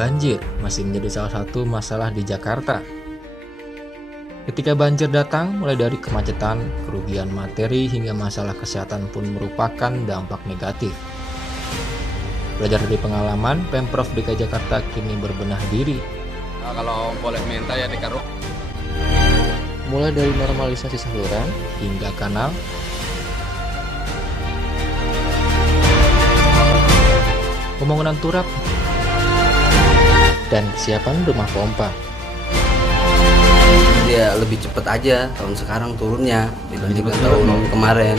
Banjir masih menjadi salah satu masalah di Jakarta. Ketika banjir datang, mulai dari kemacetan, kerugian materi, hingga masalah kesehatan pun merupakan dampak negatif. Belajar dari pengalaman, Pemprov DKI Jakarta kini berbenah diri. Kalau boleh minta ya dikaruh. Mulai dari normalisasi saluran hingga kanal, pembangunan turap, dan kesiapan rumah pompa. Ya lebih cepat aja tahun sekarang turunnya dibandingkan tahun kemarin.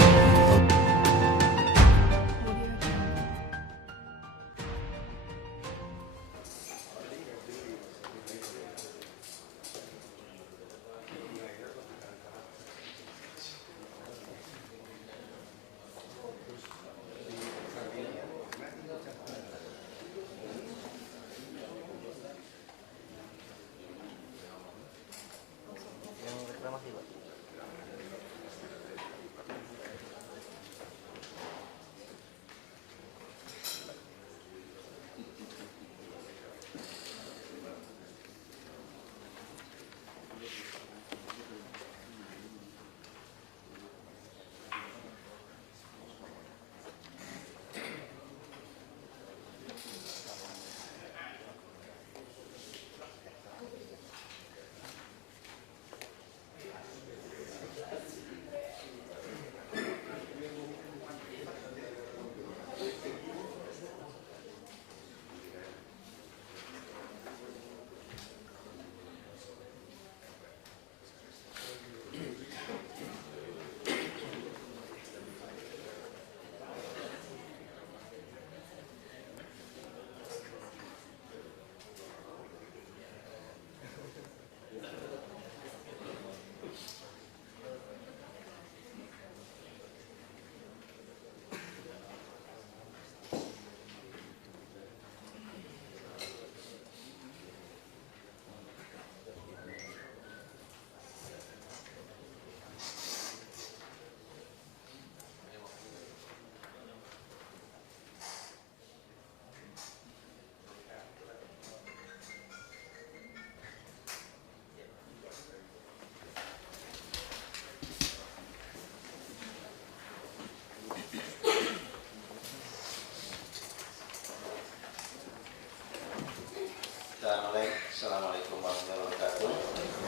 Assalamualaikum warahmatullahi wabarakatuh.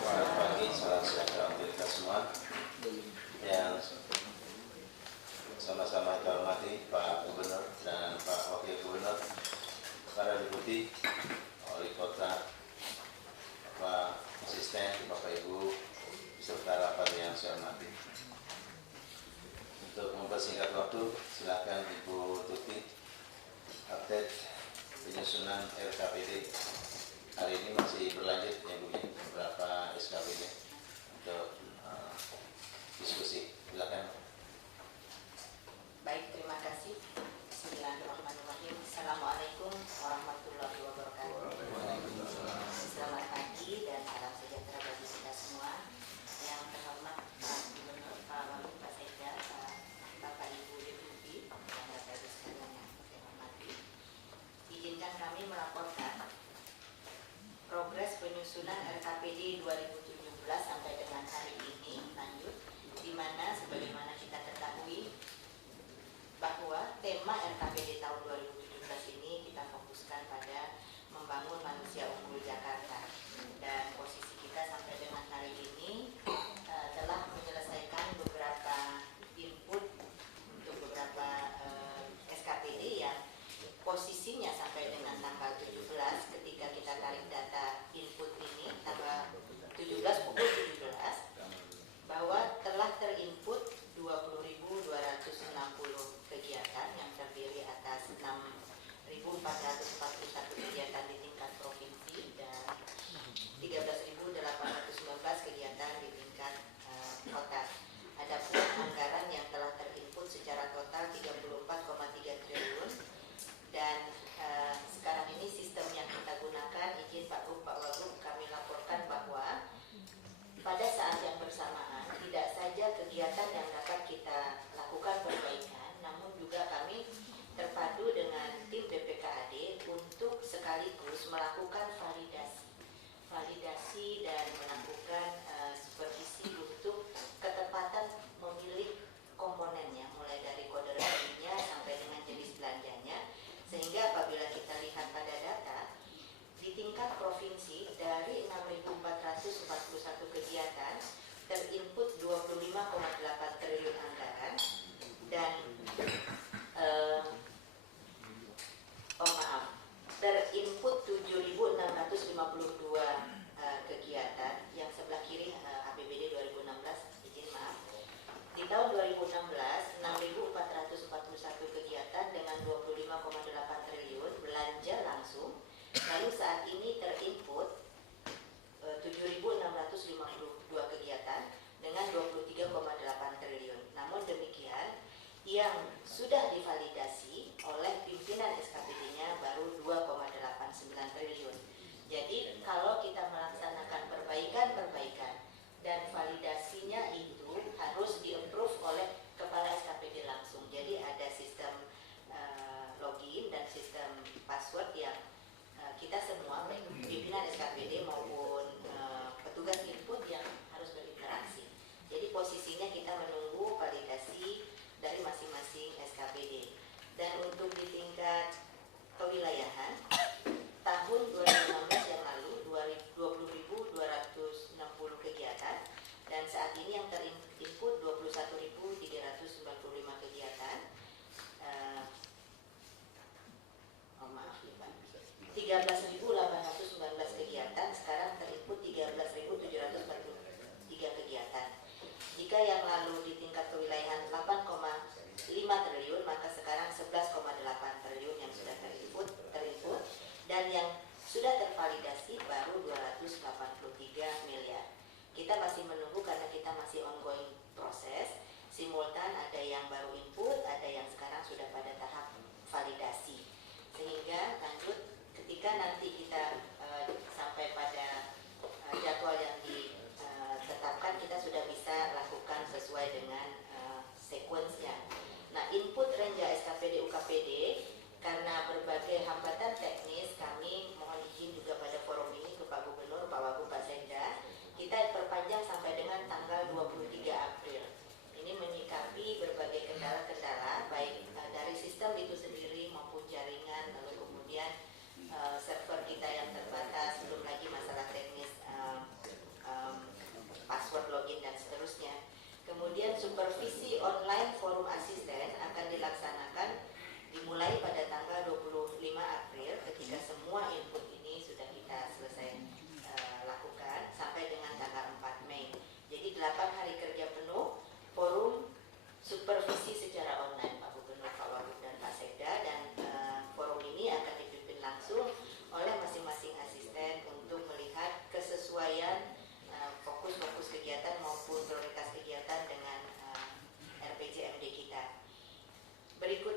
Selamat pagi, salam sejahtera untuk kita semua. Yang sama-sama kita hormati Pak Gubernur dan Pak Wakil Gubernur, para deputi, wali kota, Pak Asisten, Bapak Ibu, serta rapat yang saya hormati. Untuk mempersingkat waktu, silakan Ibu Tuti update penyusunan RKPD. Hari ini masih berlanjut ya Bu, beberapa SKPD untuk diskusi. Silakan. Baik, terima kasih. Bismillahirrahmanirrahim. Assalamualaikum warahmatullahi wabarakatuh. Selamat pagi dan salam sejahtera bagi kita semua. Yang terhormat Pak Gubernur, Pak Wali, Pak Sekda, Bapak Ibu Deputi, dan Bapak Ibu sekalian yang saya hormati. Izinkan kami melaporkan progres penyusunan RKPD 2017 sampai dengan hari ini lanjut, di mana sebagaimana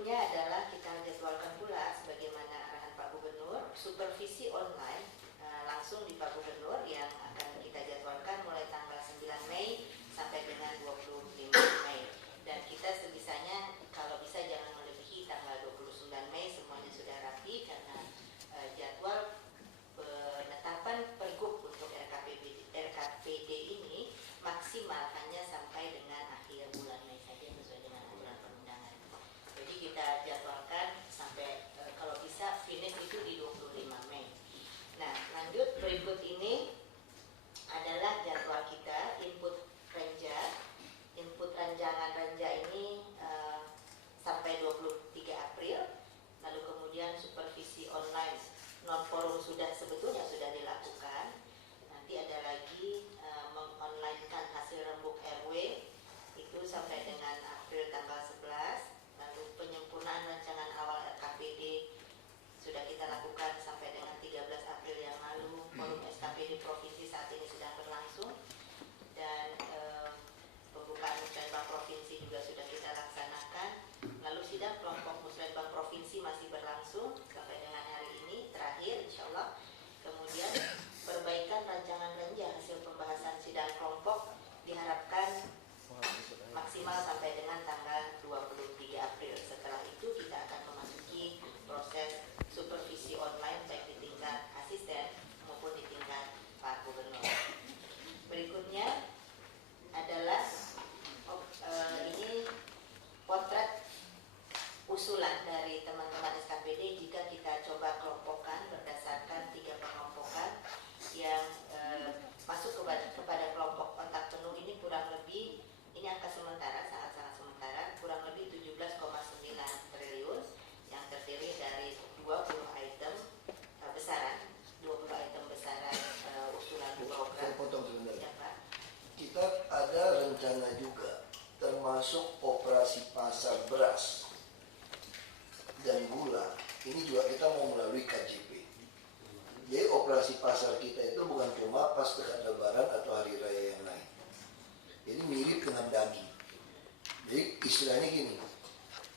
berikutnya adalah kita jadwalkan pula sebagaimana arahan Pak Gubernur, supervisi online langsung di Pak Gubernur yang akan kita jadwalkan mulai tanggal 9 Mei sampai dengan 25 Mei. Dan kita sebisanya kalau bisa jangan melebihi tanggal 29 Mei, semuanya sudah rapi karena jadwal penetapan pergub untuk RKPD ini maksimal hanya sampai dengan akhir bulan Mei saja sesuai dengan aturan perundangan. Jadi kita jadwalkan sampai kalau bisa finish itu di 25 Mei. Nah, lanjut berikut ini adalah jadwal kita input ranja. Input ranjangan ranja ini sampai 23 April. Lalu kemudian supervisi online non forum sebetulnya sudah dilakukan. Nanti ada lagi mengonlinekan hasil rembuk RW itu sampai dengan April tanggal 11. Lalu penyempurnaan rancangan awal RKPD sudah kita lakukan sampai dengan 13 April yang lalu. Forum SKPD provinsi saat ini sedang berlangsung dan pembukaan musrenbang provinsi juga sudah kita laksanakan. Lalu sidang kelompok musrenbang provinsi masih berlangsung sampai dengan hari ini terakhir insyaallah. Kemudian perbaikan rancangan ranja hasil pembahasan sidang kelompok diharapkan maksimal sampai dengan tanggal 23 April. Setelah itu kita akan memasuki proses supervisi online baik di tingkat asisten maupun di tingkat Pak Gubernur. Berikutnya adalah ini potret usulan dari teman-teman SKPD jika kita coba kelompokkan berdasarkan 3 pengelompokan yang masuk kepada kelompok kontak penuh ini kurang lebih, ini angka sementara, sangat-sangat sementara, kurang lebih 17,9 triliun yang terdiri dari 20 item besaran, 20 item besaran usulan program. Saya potong sebentar. Ya, Pak. Kita ada rencana juga termasuk operasi pasar beras dan gula. Ini juga kita mau melalui KJP. Jadi operasi pasar kita itu bukan cuma pas dekat lebaran atau hari raya yang lain. Jadi mirip dengan daging. Jadi istilahnya gini,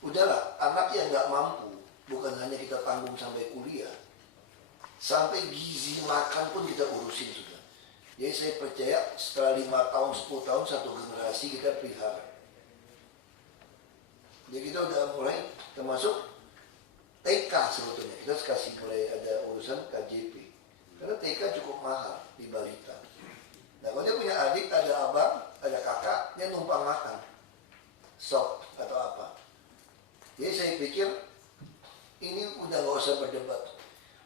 udahlah anak yang nggak mampu, bukan hanya kita tanggung sampai kuliah, sampai gizi makan pun kita urusin sudah. Jadi saya percaya setelah 5 tahun, 10 tahun, satu generasi kita pelihara. Jadi kita udah mulai termasuk TK sebetulnya. Kita kasih mulai ada urusan KJP. Karena TK cukup mahal di balita. Nah kalau dia punya adik, ada abang, ada kakak, dia numpang makan. Sop atau apa. Jadi saya pikir ini udah gak usah berdebat.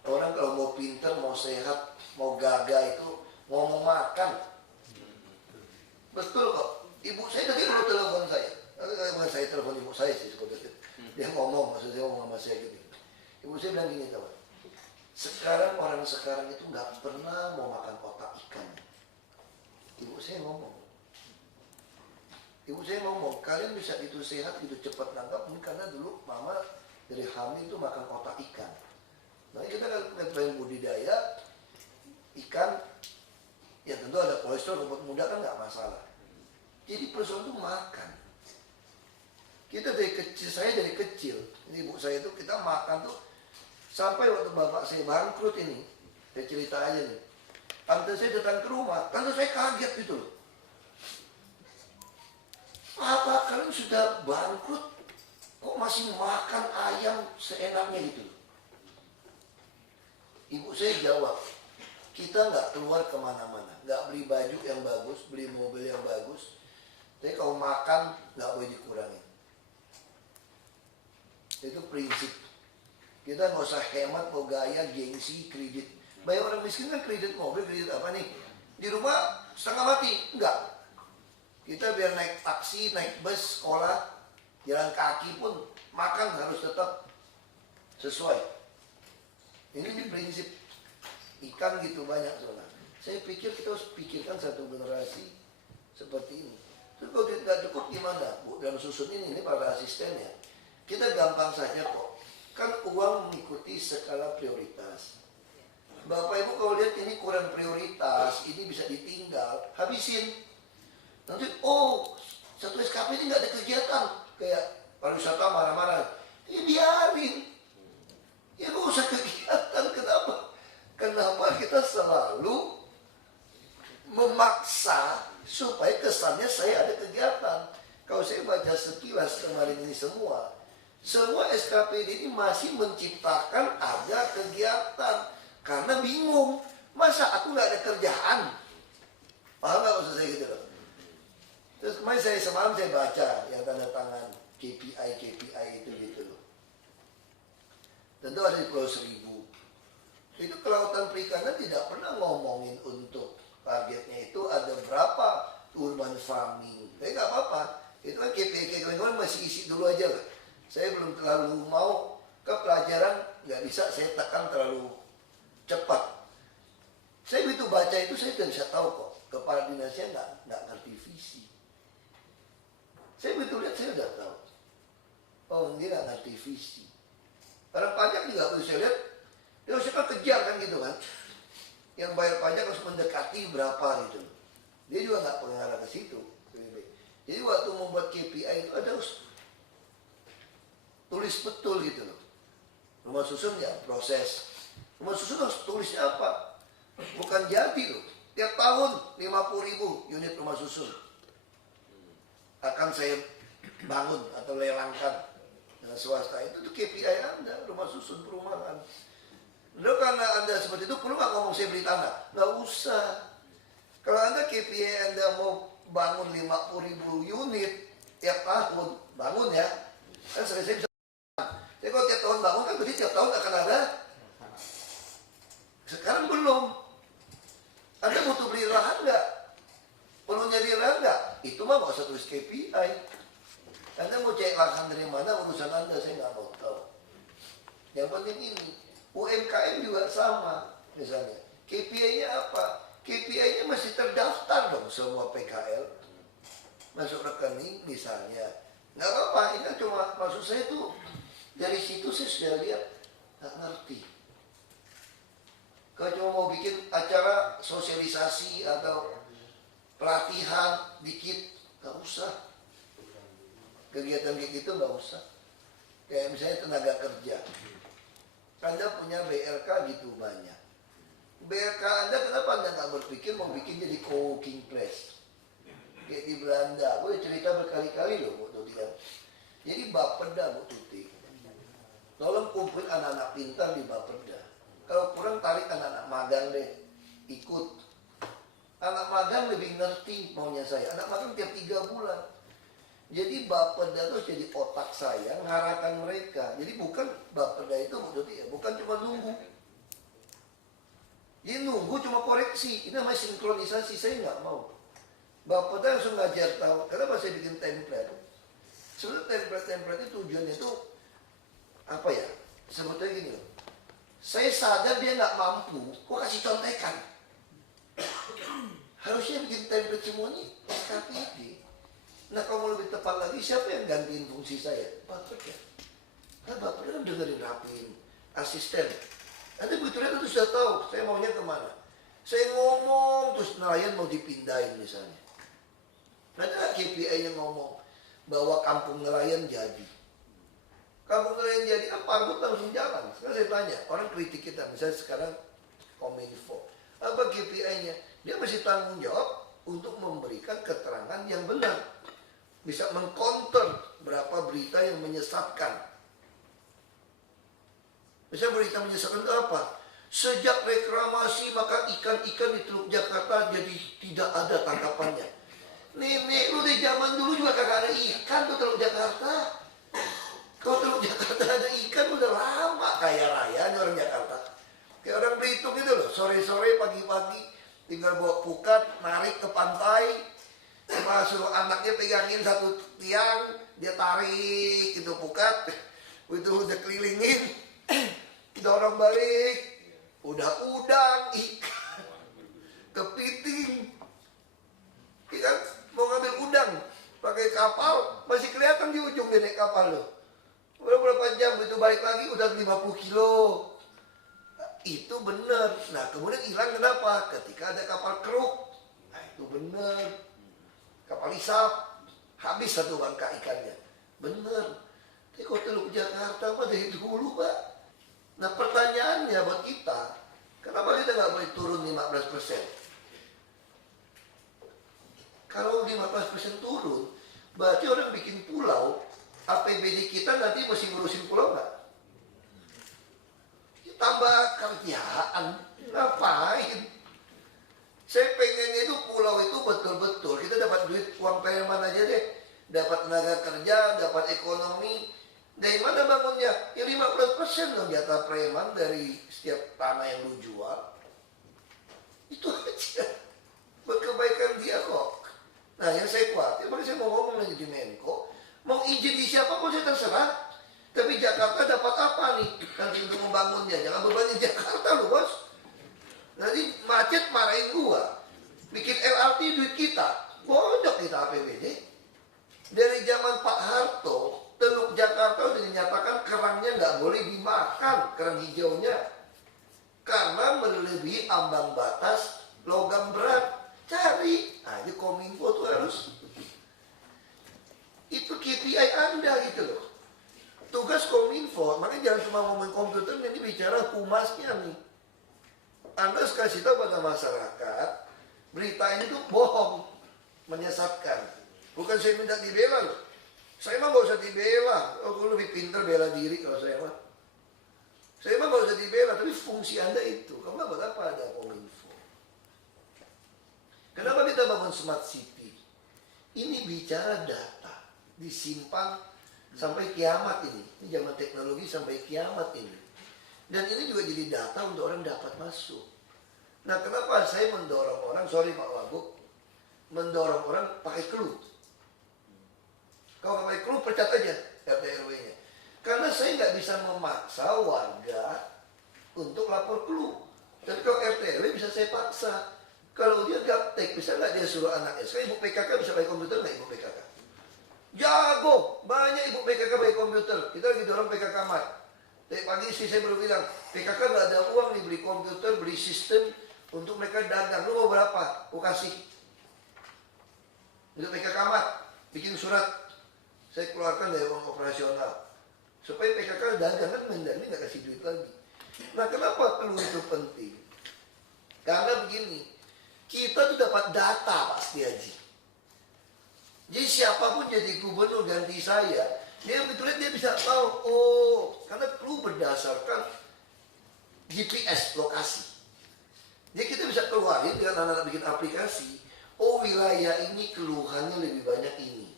Orang kalau mau pinter, mau sehat, mau gagah itu ngomong makan. Betul kok. Ibu saya tadi kalau telepon saya. Bukan saya telepon ibu saya sih sebetulnya. Dia ngomong, maksudnya ngomong sama saya gitu. Ibu saya bilang gini tahu. Sekarang orang sekarang itu nggak pernah mau makan otak ikan. Ibu saya ngomong. Ibu saya ngomong, kalian bisa itu sehat, itu cepat nangkap, mungkin karena dulu mama dari hamil itu makan otak ikan. Nah kita kan budidaya ikan, ya tentu ada kolesterol, rumput muda kan nggak masalah. Jadi persoalan itu makan. Kita dari kecil, saya dari kecil, ini ibu saya itu kita makan tuh sampai waktu bapak saya bangkrut ini, saya cerita aja nih. Tante saya datang ke rumah, tante saya kaget gitu loh. Apa kalian sudah bangkrut, kok masih makan ayam seenaknya gitu loh. Ibu saya jawab, kita nggak keluar kemana-mana, nggak beli baju yang bagus, beli mobil yang bagus, tapi kalau makan nggak boleh dikurangin. Itu prinsip. Kita nggak usah hemat, mau gaya, gengsi, kredit. Banyak orang miskin kan kredit mobil, kredit apa nih? Di rumah setengah mati, enggak. Kita biar naik taksi, naik bus, sekolah, jalan kaki pun makan harus tetap sesuai. Ini prinsip ikan gitu banyak soalnya. Saya pikir kita harus pikirkan satu generasi seperti ini. Terus kalau tidak cukup gimana? Bu, dalam susun ini para asistennya. Kita gampang saja kok. Kan uang mengikuti skala prioritas. Bapak Ibu kalau lihat ini kurang prioritas, ini bisa ditinggal, habisin. Nanti, oh, satu SKP ini nggak ada kegiatan. Kayak pariwisata marah-marah. Ini semua. Semua SKPD ini masih menciptakan ada kegiatan. Karena bingung, masa aku nggak ada kerjaan? Paham nggak maksud saya gitu loh? Terus kemarin semalam saya baca yang tanda tangan KPI itu gitu loh. Tentu ada di Pulau Seribu. Itu kelautan perikanan tidak pernah ngomongin untuk targetnya itu ada berapa urban farming. Tapi nggak apa-apa. Itu kan KPI masih isi dulu aja lah. Saya belum terlalu mau ke pelajaran, nggak bisa saya tekan terlalu cepat. Saya begitu baca itu saya tidak bisa tahu kok. Kepala dinasnya nggak ngerti visi. Saya begitu lihat saya udah tahu. Oh dia nggak ngerti visi. Orang pajak juga harus saya lihat. Dia harus kan kejar kan gitu kan. Yang bayar pajak harus mendekati berapa gitu. Dia juga nggak pengarah ke situ. Jadi waktu membuat KPI itu ada harus tulis betul gitu loh. Rumah susun ya proses. Rumah susun harus tulisnya apa? Bukan jadi loh. Tiap tahun 50.000 unit rumah susun akan saya bangun atau lelangkan dengan swasta. Itu tuh KPI Anda, rumah susun perumahan. Lalu karena Anda seperti itu, perlu nggak ngomong saya beli tanah? Nggak usah. Kalau Anda KPI Anda mau bangun 50.000 unit tiap tahun, bangun ya. Kan saya bisa. Jadi kalau tiap tahun bangun kan berarti tiap tahun akan ada. Sekarang belum. Anda butuh beli lahan nggak? Perlu nyari lahan nggak? Itu mah nggak usah tulis KPI. Anda mau cek lahan dari mana urusan Anda, saya nggak mau tahu. Yang penting ini, UMKM juga sama misalnya. KPI-nya apa? KPI-nya masih terdaftar dong semua PKL. Masuk rekening misalnya. Nggak apa-apa, ini cuma maksud saya tuh dari situ saya sudah lihat nggak ngerti. Kalau cuma mau bikin acara sosialisasi atau pelatihan dikit, nggak usah. Kegiatan kayak gitu nggak usah. Kayak misalnya tenaga kerja. Anda punya BLK gitu banyak. BLK Anda kenapa Anda nggak berpikir mau bikin jadi co-working place? Kayak di Belanda, aku cerita berkali-kali loh Bu Tuti. Jadi Bapeda Bu Tuti. Tolong kumpul anak-anak pintar di Bapeda. Kalau kurang tarik anak-anak magang deh, ikut. Anak magang lebih ngerti maunya saya. Anak magang tiap 3 bulan. Jadi Bapeda itu jadi otak saya, ngarahkan mereka. Jadi bukan Bapeda itu maksudnya, bukan cuma nunggu. Jadi nunggu cuma koreksi. Ini namanya sinkronisasi, saya nggak mau. Bapeda langsung ngajar tahu. Kenapa saya bikin template? Sebenarnya template itu tujuannya itu apa ya? Sebetulnya gini loh. Saya sadar dia nggak mampu, kok kasih contekan. Harusnya bikin template semuanya SKPD. Nah kalau lebih tepat lagi, siapa yang gantiin fungsi saya? Bapeda. Nah Bapeda kan dengerin rapiin asisten. Nanti begitu lihat itu sudah tahu, saya maunya kemana. Saya ngomong, terus nelayan mau dipindahin misalnya. Nanti KPI-nya ngomong, bahwa kampung nelayan jadi. Kampung nelayan jadi, apa aku langsung jalan. Sekarang saya tanya, orang kritik kita, misalnya sekarang Kominfo. Apa KPI-nya? Dia masih tanggung jawab untuk memberikan keterangan yang benar. Bisa mengcounter berapa berita yang menyesatkan. Misalnya berita menyesatkan itu apa? Sejak reklamasi maka ikan-ikan di Teluk Jakarta jadi tidak ada tangkapannya. Nenek lu di zaman dulu juga kagak ada ikan tuh Teluk Jakarta. Kalau Teluk Jakarta ada ikan udah lama kaya raya orang Jakarta. Kayak orang Belitung gitu loh, sore-sore pagi-pagi tinggal bawa pukat, narik ke pantai. Cuma suruh anaknya pegangin satu tiang, dia tarik itu pukat, itu udah kelilingin, dorong balik, udah udang, ikan, kepiting, kan mau ngambil udang, pakai kapal, masih kelihatan di ujung dia naik kapal loh. Udah berapa jam itu balik lagi udah 50 kilo. Itu benar. Nah kemudian hilang kenapa? Ketika ada kapal keruk. Nah itu benar. Kapal hisap, habis satu bangka ikannya. Bener. Tapi kalau Teluk Jakarta mah dari dulu Pak. Nah pertanyaannya buat kita, kenapa kita nggak boleh turun 15%? Kalau 15% turun, berarti orang bikin pulau APBD kita nanti mesti ngurusin pulau nggak? Tambah kerjaan, ngapain? Saya pengennya itu pulau itu betul-betul kita dapat duit uang preman aja deh, dapat tenaga kerja, dapat ekonomi. Dari mana bangunnya? Ya 50% dong jatah preman dari setiap tanah yang lu jual. Itu aja. Berkebaikan dia kok. Nah yang saya khawatir, makanya saya mau ngomong lagi di Menko, mau izin di siapa pun saya terserah. Tapi Jakarta dapat apa nih nanti untuk membangunnya? Jangan bebanin Jakarta lu bos. Nanti macet marahin gua. Bikin LRT duit kita. Bodoh kita APBD. Dari zaman Pak Harto, Teluk Jakarta sudah dinyatakan kerangnya nggak boleh dimakan, kerang hijaunya. Karena melebihi ambang batas logam berat. Cari. Nah ini Kominfo tuh harus. Itu KPI Anda gitu loh. Tugas Kominfo, makanya jangan cuma ngomong komputer, nanti bicara humasnya nih. Anda harus kasih tahu pada masyarakat, berita ini tuh bohong, menyesatkan. Bukan saya minta dibela loh. Saya mah gak usah dibela. Aku lebih pintar bela diri kalau saya mah. Saya mah gak usah dibela, tapi fungsi Anda itu. Kamu buat apa ada Kominfo? Kenapa kita bangun smart city? Ini bicara data, disimpan sampai kiamat ini. Ini zaman teknologi sampai kiamat ini. Dan ini juga jadi data untuk orang dapat masuk. Nah kenapa saya mendorong orang, sorry Pak Wagub, mendorong orang pakai clue. Kalau nggak pakai clue, pecat aja RT RW-nya. Karena saya nggak bisa memaksa warga untuk lapor clue. Tapi kalau RT RW bisa saya paksa. Kalau dia gaptek, bisa nggak dia suruh anaknya? Sekarang ibu PKK bisa pakai komputer nggak ibu PKK? Jago, banyak ibu PKK pakai komputer. Kita lagi dorong PKK mat. Dari pagi sih saya baru bilang, PKK nggak ada uang nih beli komputer, beli sistem untuk mereka dagang. Lu mau berapa? Aku kasih. Untuk PKK mat, bikin surat. Saya keluarkan dari uang operasional. Supaya PKK dagang kan Mendagri nggak kasih duit lagi. Nah kenapa clue itu penting? Karena begini, kita tuh dapat data Pak Setiaji. Jadi siapapun jadi gubernur ganti saya, dia betul dia bisa tahu, oh, karena clue berdasarkan GPS lokasi. Jadi kita bisa keluarin dengan anak-anak bikin aplikasi, oh wilayah ini keluhannya lebih banyak ini.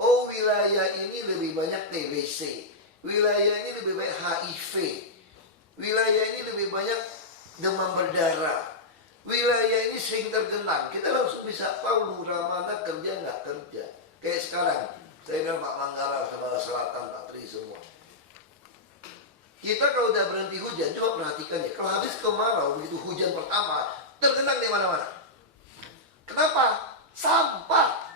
Oh wilayah ini lebih banyak TBC. Wilayah ini lebih banyak HIV. Wilayah ini lebih banyak demam berdarah. Wilayah ini sering tergenang. Kita langsung bisa tahu lurah mana kerja nggak kerja. Kayak sekarang, saya bilang Pak Manggala sama Selatan, Pak Tri semua. Kita kalau udah berhenti hujan, coba perhatikan ya. Kalau habis kemarau, begitu hujan pertama, tergenang di mana-mana. Kenapa? Sampah.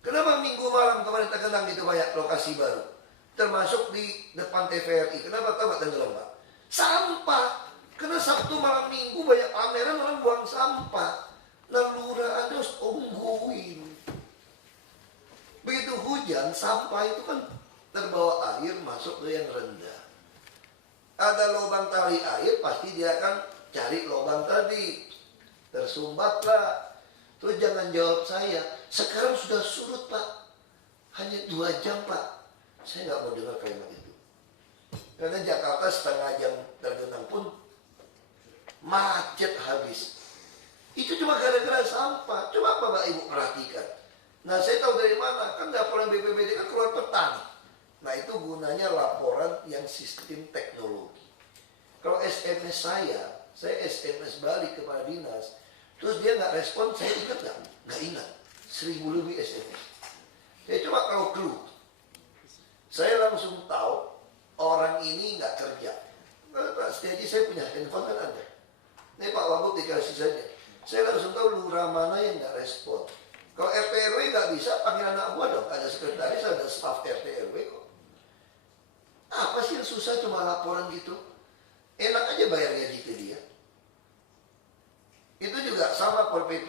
Kenapa minggu malam kemarin tergenang gitu banyak lokasi baru? Termasuk di depan TVRI. Kenapa tahu nggak tenggelam Pak? Sampah. Karena Sabtu malam Minggu banyak pameran orang buang sampah. Nah lurah harus tungguin. Begitu hujan, sampah itu kan terbawa air masuk ke yang rendah. Ada lubang tali air, pasti dia akan cari lubang tadi. Tersumbatlah. Terus jangan jawab saya, sekarang sudah surut Pak. Hanya 2 jam Pak. Saya nggak mau dengar kalimat itu. Karena Jakarta setengah jam tergenang pun macet habis. Itu cuma gara-gara sampah. Coba Bapak Ibu perhatikan. Nah saya tahu dari mana. Kan laporan BPBD kan keluar petang. Nah itu gunanya laporan yang sistem teknologi. Kalau SMS saya SMS balik kepada dinas. Terus dia nggak respon, saya ingat nggak? Nggak ingat. 1000 lebih SMS. Saya coba kalau clue. Saya langsung tahu orang ini nggak kerja. Pak Setiaji saya punya handphone kan ada. Ini Pak Wagub dikasih saja. Saya langsung tahu lurah mana yang nggak respon. Kalau RT RW nggak bisa, panggil anak buah dong. Ada sekretaris, ada staf RT RW kok. Apa sih yang susah cuma laporan gitu? Enak aja bayar gaji ke dia. Itu juga sama Pol PP.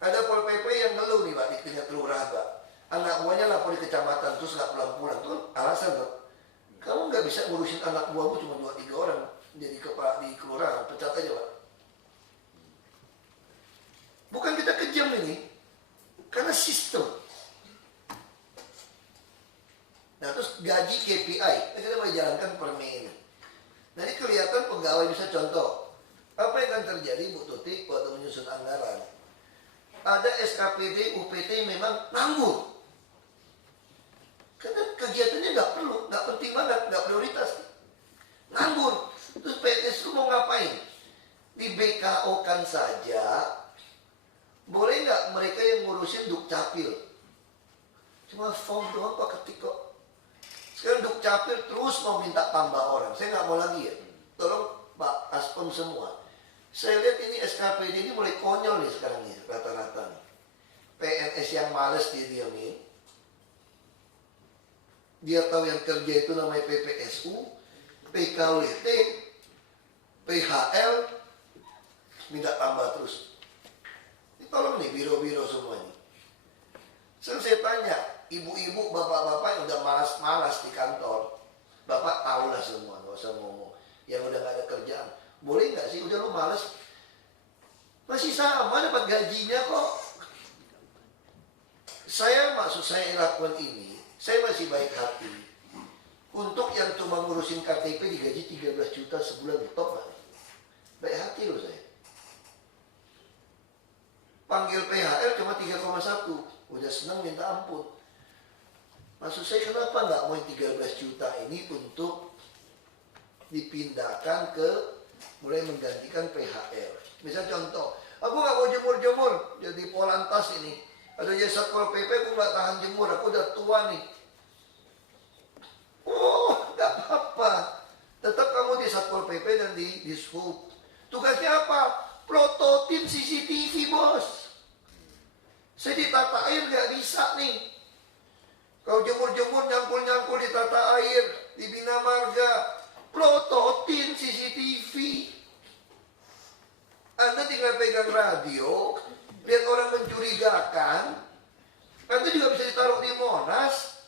Ada Pol PP yang ngeluh nih Pak di tingkat kelurahan Pak. Anak buahnya lapor di kecamatan terus nggak pulang-pulang. Itu alasan Pak. Kamu nggak bisa ngurusin anak buahmu cuma 2-3 orang jadi kepala di kelurahan, pecat aja Pak. Bukan kita kejam ini, karena sistem. KPI, kita mau jalankan Permen ini. Nah ini kelihatan pegawai, bisa contoh. Apa yang akan terjadi Bu Tuti waktu menyusun anggaran? Ada SKPD, UPT memang nganggur. Karena kegiatannya nggak perlu, nggak penting banget, nggak prioritas. Nganggur. Terus PNS itu mau ngapain? Di BKO kan saja, boleh nggak mereka yang ngurusin Dukcapil? Cuma form doang Pak ketik kok. Sekarang Dukcapil terus mau minta tambah orang. Saya nggak mau lagi ya. Tolong Pak Aspem semua. Saya lihat ini SKPD ini mulai konyol nih sekarang nih rata-rata nih. PNS yang males diamin. Dia tahu yang kerja itu namanya PPSU, PKWT, PHL, minta tambah terus. Ini tolong nih biro-biro semuanya. Saya tanya, ibu-ibu, bapak-bapak yang udah malas-malas di kantor, bapak tahulah semua, nggak usah ngomong. Yang udah nggak ada kerjaan, boleh nggak sih? Udah lu malas, masih sama dapat gajinya kok. Maksud saya lakukan ini, saya masih baik hati. Untuk yang cuma ngurusin KTP digaji 13 juta sebulan, top lah. Baik hati loh saya. Panggil PHL cuma 3,1, udah senang minta ampun. Maksud saya kenapa nggak mau 13 juta ini untuk dipindahkan ke mulai menggantikan PHL. Misal contoh, aku nggak mau jemur-jemur jadi Polantas ini. Ada jadi Satpol PP, aku nggak tahan jemur, aku udah tua nih. Oh, nggak apa-apa. Tetap kamu di Satpol PP dan di Dishub. Tugasnya apa? Plototin CCTV, bos. Saya di tata air nggak bisa nih. Kau jemur-jemur, nyampul-nyampul di tata air, di Bina Marga. Plototin CCTV. Anda tinggal pegang radio, lihat orang mencurigakan. Anda juga bisa ditaruh di Monas.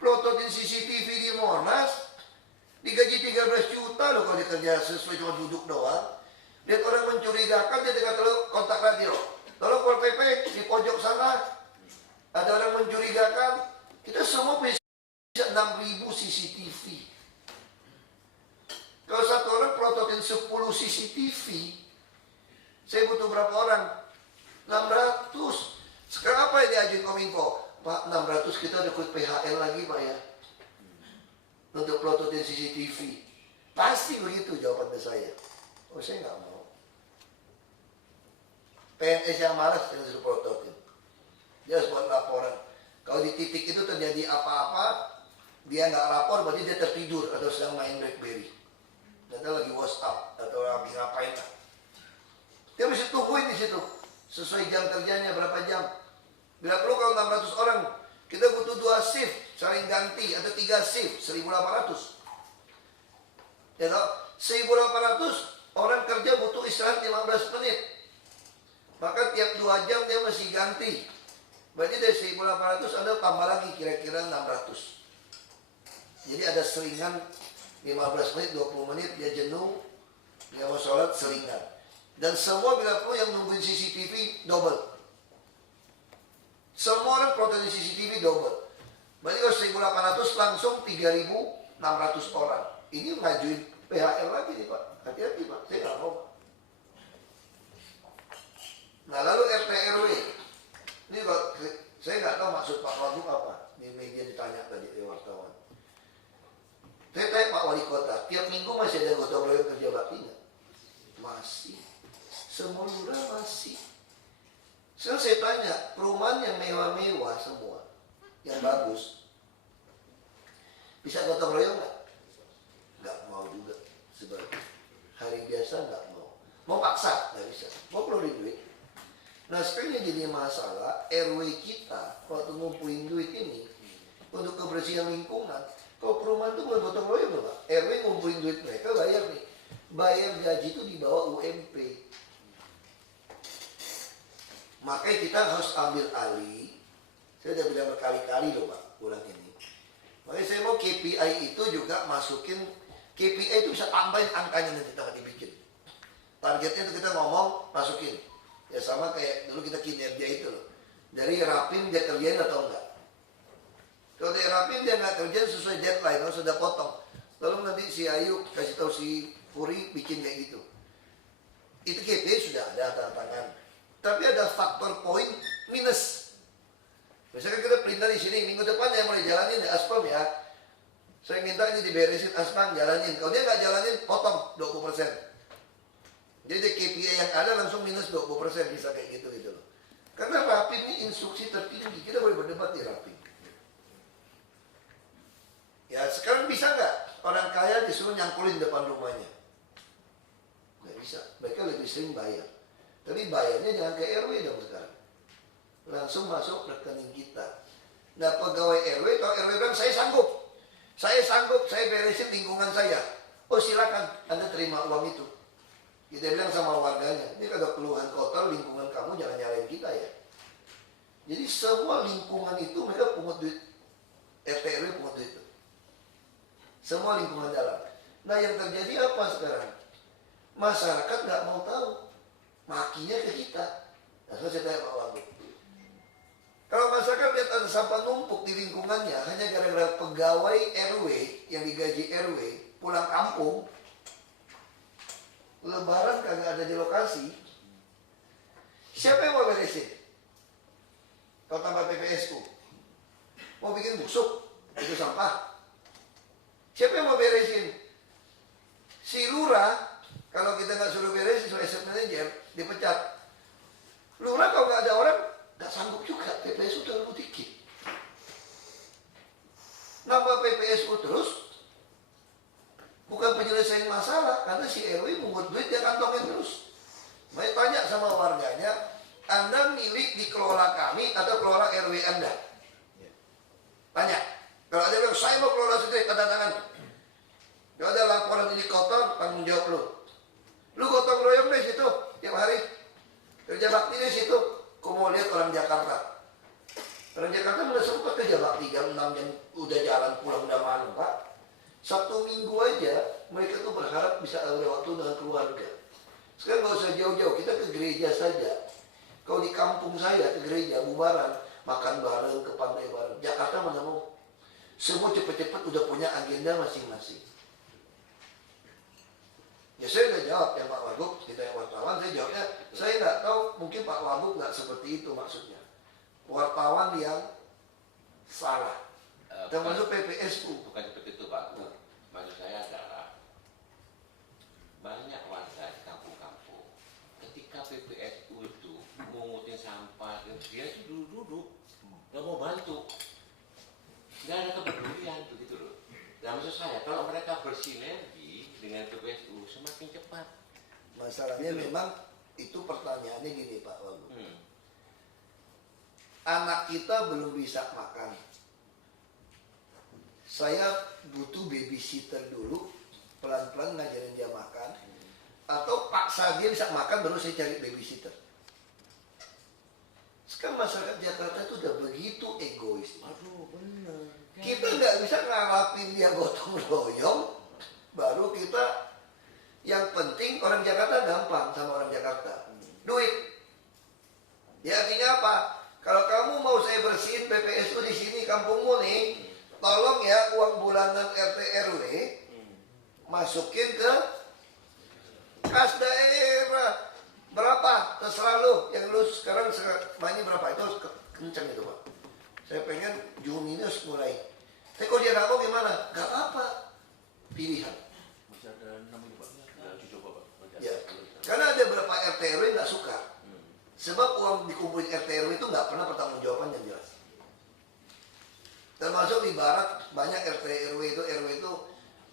Plototin CCTV di Monas. Digaji 13 juta loh kalau dikerja sesuai cuma duduk doang. Lihat orang mencurigakan, dia tinggal kontak radio. Tolong Pol PP di pojok sana. Ada orang mencurigakan. Kita semua bisa 6.000 CCTV. Kalau satu orang plototin 10 CCTV, saya butuh berapa orang? 600. Sekarang apa yang diajuin Kominfo? Pak, 600 kita udah ikut PHL lagi Pak ya. Untuk plototin CCTV. Pasti begitu jawaban saya. Oh saya nggak mau. PNS yang malas yang suruh plototin. Dia harus buat laporan. Kalau di titik itu terjadi apa-apa, dia nggak lapor, berarti dia tertidur atau sedang main BlackBerry. Atau lagi WhatsApp atau lagi ngapain lah. Dia mesti tungguin di situ. Sesuai jam kerjanya berapa jam. Bila perlu kalau 600 orang, kita butuh 2 shift, saling ganti, atau 3 shift, 1.800. Ya toh, 1.800 orang kerja butuh istirahat 15 menit. Maka tiap 2 jam dia mesti ganti. Berarti dari 1.800 Anda tambah lagi kira-kira 600. Jadi ada selingan 15 menit, 20 menit, dia jenuh, dia mau sholat selingan. Dan semua bila perlu yang nungguin CCTV double. Semua orang protein CCTV double. Berarti kalau 1.800 langsung 3.600 orang. Ini ngajuin PHL lagi nih Pak. Hati-hati Pak, saya nggak mau Pak. Nah lalu RT RW. Ini Pak, saya nggak tahu maksud Pak Wagub apa. Di media ditanya tadi oleh wartawan. Saya tanya Pak Wali Kota, tiap minggu masih ada gotong royong kerja bakti nggak? Masih. Semua lurah masih. Sekarang saya tanya, perumahan yang mewah-mewah semua, yang bagus, bisa gotong royong nggak? Nggak mau juga. Sebagai hari biasa nggak mau. Mau paksa nggak bisa. Mau keluarin duit. Nah sekarang yang jadi masalah, RW kita waktu ngumpulin duit ini untuk kebersihan lingkungan. Kalau perumahan itu bukan gotong royong loh Pak. RW ngumpulin duit mereka bayar nih. Bayar gaji itu di bawah UMP. Makanya kita harus ambil alih. Saya udah bilang berkali-kali loh Pak, ulang ini. Makanya saya mau KPI itu juga masukin. KPI itu bisa tambahin angkanya nanti kita dibikin. Targetnya itu kita ngomong, masukin. Ya sama kayak dulu kita kinerja itu loh. Dari Rapim dia kerjain atau enggak. Kalau dia rapin dia nggak kerja sesuai deadline, harus sudah potong. Lalu nanti si Ayu kasih tahu si Puri bikin kayak gitu. Itu KPI sudah ada tanda tangan. Tapi ada faktor poin minus. Misalkan kita perintah di sini, minggu depan yang mulai jalanin di aspam ya. Saya minta ini diberesin aspam, jalanin. Kalau dia nggak jalanin, potong 20%. Jadi KPI yang ada langsung minus 20%, bisa kayak gitu gitu loh. Karena rapim ini instruksi tertinggi, kita boleh berdebat di rapim. Ya sekarang bisa nggak orang kaya disuruh nyangkulin depan rumahnya? Nggak bisa, mereka lebih sering bayar. Tapi bayarnya jangan ke RW dong sekarang. Langsung masuk rekening kita. Nah pegawai RW, kalau RW bilang saya sanggup, saya beresin lingkungan saya. Oh silakan, Anda terima uang itu. Kita bilang sama warganya, ini kalau keluhan kotor lingkungan kamu jangan nyalain kita ya. Jadi semua lingkungan itu mereka pungut duit, RT RW pungut duit itu. Semua lingkungan dalam. Nah yang terjadi apa sekarang? Masyarakat nggak mau tahu, makinya ke kita. Nah saya tanya Pak Wagub, kalau masyarakat lihat ada sampah numpuk di lingkungannya hanya gara-gara pegawai RW yang digaji RW pulang kampung, Lebaran kagak ada di lokasi, siapa yang mau beresin? Kalau tambah PPSU, mau bikin busuk itu sampah, siapa yang mau beresin? Si lurah, kalau kita nggak suruh beresin, suruh asset manager dipecat. Lurah kalau nggak ada orang nggak sanggup juga, PPSU terlalu dikit. Nambah PPSU terus, bukan penyelesaian masalah, karena si RW mengut duit dia kantongin terus. Saya tanya sama warganya, Anda milik dikelola kami atau kelola RW Anda? Tanya. Kalau ada yang saya mau kelola sendiri, tanda tangan. Kalau ada laporan ini kotor, tanggung jawab lu. Lu gotong royong di situ tiap hari. Kerja bakti di situ. Kau mau lihat orang Jakarta. Orang Jakarta udah sempat kerja bakti jam 6 jam udah jalan pulang udah malam Pak. Sabtu Minggu aja mereka tuh berharap bisa ada waktu dengan keluarga. Sekarang nggak usah jauh-jauh, kita ke gereja saja. Kalau di kampung saya ke gereja bubaran, makan bareng, ke pantai bareng. Jakarta mana mau? Semua cepet-cepet udah punya agenda masing-masing. Ya saya udah jawab ya Pak Wagub, kita yang wartawan, saya jawabnya, saya nggak tahu, mungkin Pak Wagub nggak seperti itu maksudnya. Wartawan yang salah. Termasuk PPSU. Bukan seperti itu Pak. Maksud saya adalah banyak warga di kampung-kampung ketika PPSU itu mengutin sampah, dia itu duduk-duduk, nggak mau bantu, nggak ada kepedulian gitu loh. Nah maksud saya kalau mereka bersinergi dengan PPSU semakin cepat. Masalahnya gitu memang itu pertanyaannya gini Pak Wagub. Anak kita belum bisa makan. Saya butuh babysitter dulu, pelan-pelan ngajarin dia makan. Atau paksa dia bisa makan baru saya cari babysitter. Sekarang masyarakat Jakarta itu udah begitu egois. Aduh bener. Kita nggak bisa ngarapin dia gotong royong, baru kita yang penting orang Jakarta gampang sama orang Jakarta. Duit. Ya artinya apa? Kalau kamu mau saya bersihin PPSU di sini kampungmu nih, tolong ya uang bulanan RT RW masukin ke kas daerah. Berapa? Terserah lu. Yang lu sekarang mainnya berapa? Itu kencang itu Pak. Saya pengen Juni ini harus mulai. Tapi kalau dia nggak mau gimana? Gak apa-apa. Pilihan. Masih ada 6 ini Pak. Coba Pak. Ya. Karena ada beberapa RT RW nggak suka. Sebab uang dikumpulin RT RW itu nggak pernah pertanggungjawaban yang jelas. Termasuk di barat banyak RT RW itu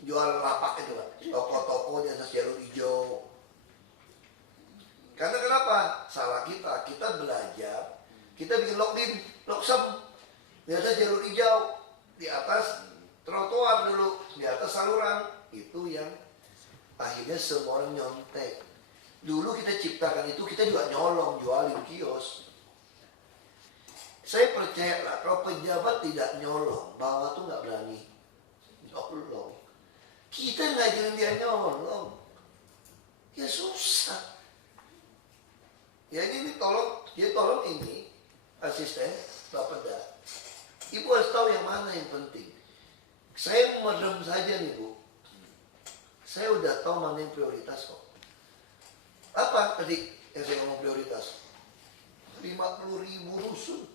jual lapak itu Pak. Toko-toko di atas jalur hijau. Karena kenapa? Salah kita. Kita belajar. Kita bikin loksem. Di atas jalur hijau. Di atas trotoar dulu. Di atas saluran. Itu yang akhirnya semua orang nyontek. Dulu kita ciptakan itu, kita juga nyolong, jualin kios. Saya percaya lah, kalau pejabat tidak nyolong, bawah tuh nggak berani nyolong. Kita ngajarin dia nyolong. Ya susah. Ya ini tolong, dia tolong ini, asisten, Bapeda. Ibu harus tahu yang mana yang bulan saja nih Bu, saya udah tahu mana yang prioritas kok. Apa tadi yang saya ngomong prioritas? 50.000 rusun.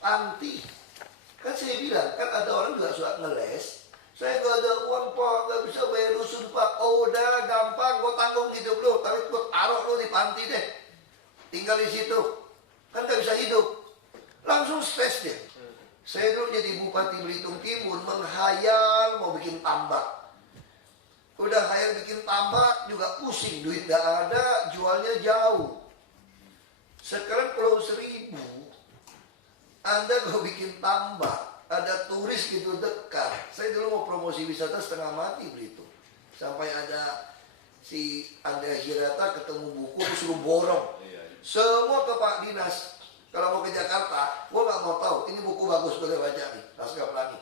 Anti. Kan saya bilang, kan ada orang juga suka ngeles. Saya gak ada uang Pak, gak bisa bayar rusun Pak. Oh udah gampang, gue tanggung hidup lo. Tapi gue taruh lo di panti deh. Tinggal di situ. Kan gak bisa hidup. Langsung stres dia. Saya dulu jadi Bupati Belitung Timur, menghayal mau bikin tambak. Udah hayal bikin tambak juga pusing, duit gak ada, jualnya jauh. Sekarang Pulau Seribu, Anda kalau bikin tambak, ada turis gitu dekat. Saya dulu mau promosi wisata setengah mati Belitung. Sampai ada si Anda Hirata ketemu buku, terus suruh borong. Semua ke Pak Dinas. Kalau mau ke Jakarta, gua gak mau tahu. Ini buku bagus, boleh baca nih, Laskar Pelangi.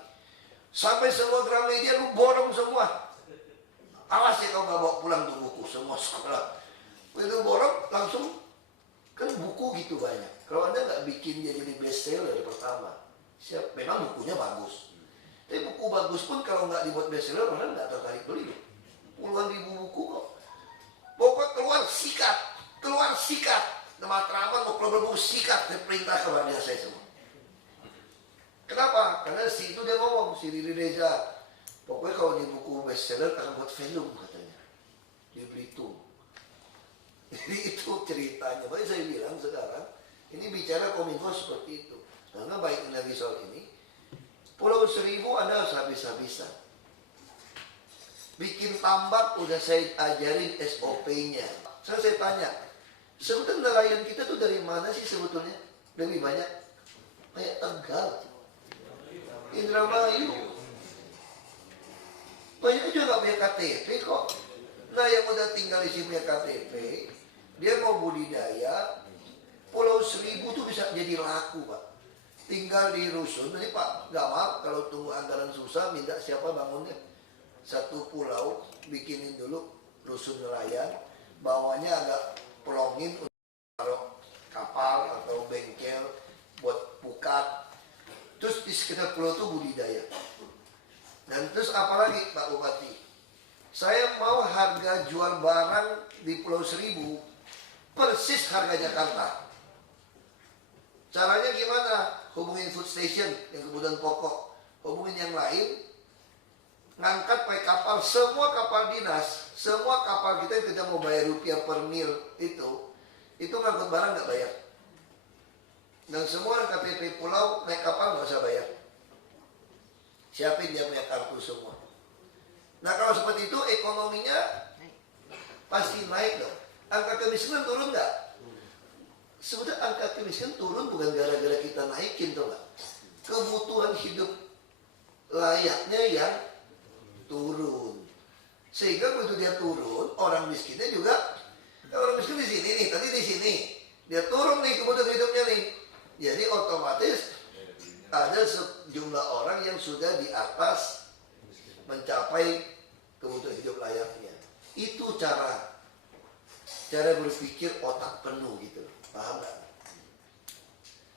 Sampai semua Gramedia lu borong semua. Awas ya kalau nggak bawa pulang tuh buku semua sekolah. Begitu borong langsung, kan buku gitu banyak. Kalau Anda nggak bikin dia jadi bestseller pertama, siap. Memang bukunya bagus. Tapi buku bagus pun kalau nggak dibuat bestseller orang nggak tertarik beli. Puluhan ribu buku kok. Pokok keluar sikat. Nama teramat mau keluar buku sikat, saya perintah kepada saya semua. Kenapa? Karena si itu dia ngomong, si Riri Reza. Pokoknya kalau di buku bestseller akan buat film katanya. Di Belitung. Jadi itu ceritanya. Makanya saya bilang sekarang, ini bicara Kominfo seperti itu. Karena baik energi soal ini, Pulau Seribu Anda harus habis-habisan. Bikin tambak udah saya ajarin SOP-nya. Saya tanya, sebetulnya nelayan kita tuh dari mana sih sebetulnya? Lebih banyak? Kayak Tegal, Indramayu. Banyak juga nggak punya KTP kok. Nah yang udah tinggal di sini punya KTP, dia mau budidaya, Pulau Seribu tuh bisa jadi laku Pak. Tinggal di rusun, jadi Pak nggak maaf kalau tunggu anggaran susah, minta siapa bangunnya. Satu pulau, bikinin dulu rusun nelayan, bawahnya agak pelongin untuk taruh kapal atau bengkel buat pukat. Terus di sekitar pulau tuh budidaya. Dan terus apalagi Pak Bupati, saya mau harga jual barang di Pulau Seribu persis harga Jakarta. Caranya gimana? Hubungin food station yang kebutuhan pokok, hubungin yang lain, ngangkat pakai kapal, semua kapal dinas, semua kapal kita yang tidak mau bayar rupiah per mil itu ngangkut barang nggak bayar. Dan semua KTP pulau naik kapal nggak usah bayar. Siapin dia punya kartu semua. Nah kalau seperti itu ekonominya pasti naik dong. Angka kemiskinan turun nggak? Sebetulnya angka kemiskinan turun bukan gara-gara kita naikin tuh nggak. Kebutuhan hidup layaknya yang turun. Sehingga begitu dia turun, orang miskinnya juga. Orang miskin di sini nih, tadi di sini dia turun nih kebutuhan hidupnya nih. Jadi otomatis ada sejumlah orang yang sudah di atas mencapai kebutuhan hidup layaknya. Itu cara berpikir otak penuh gitu. Paham nggak?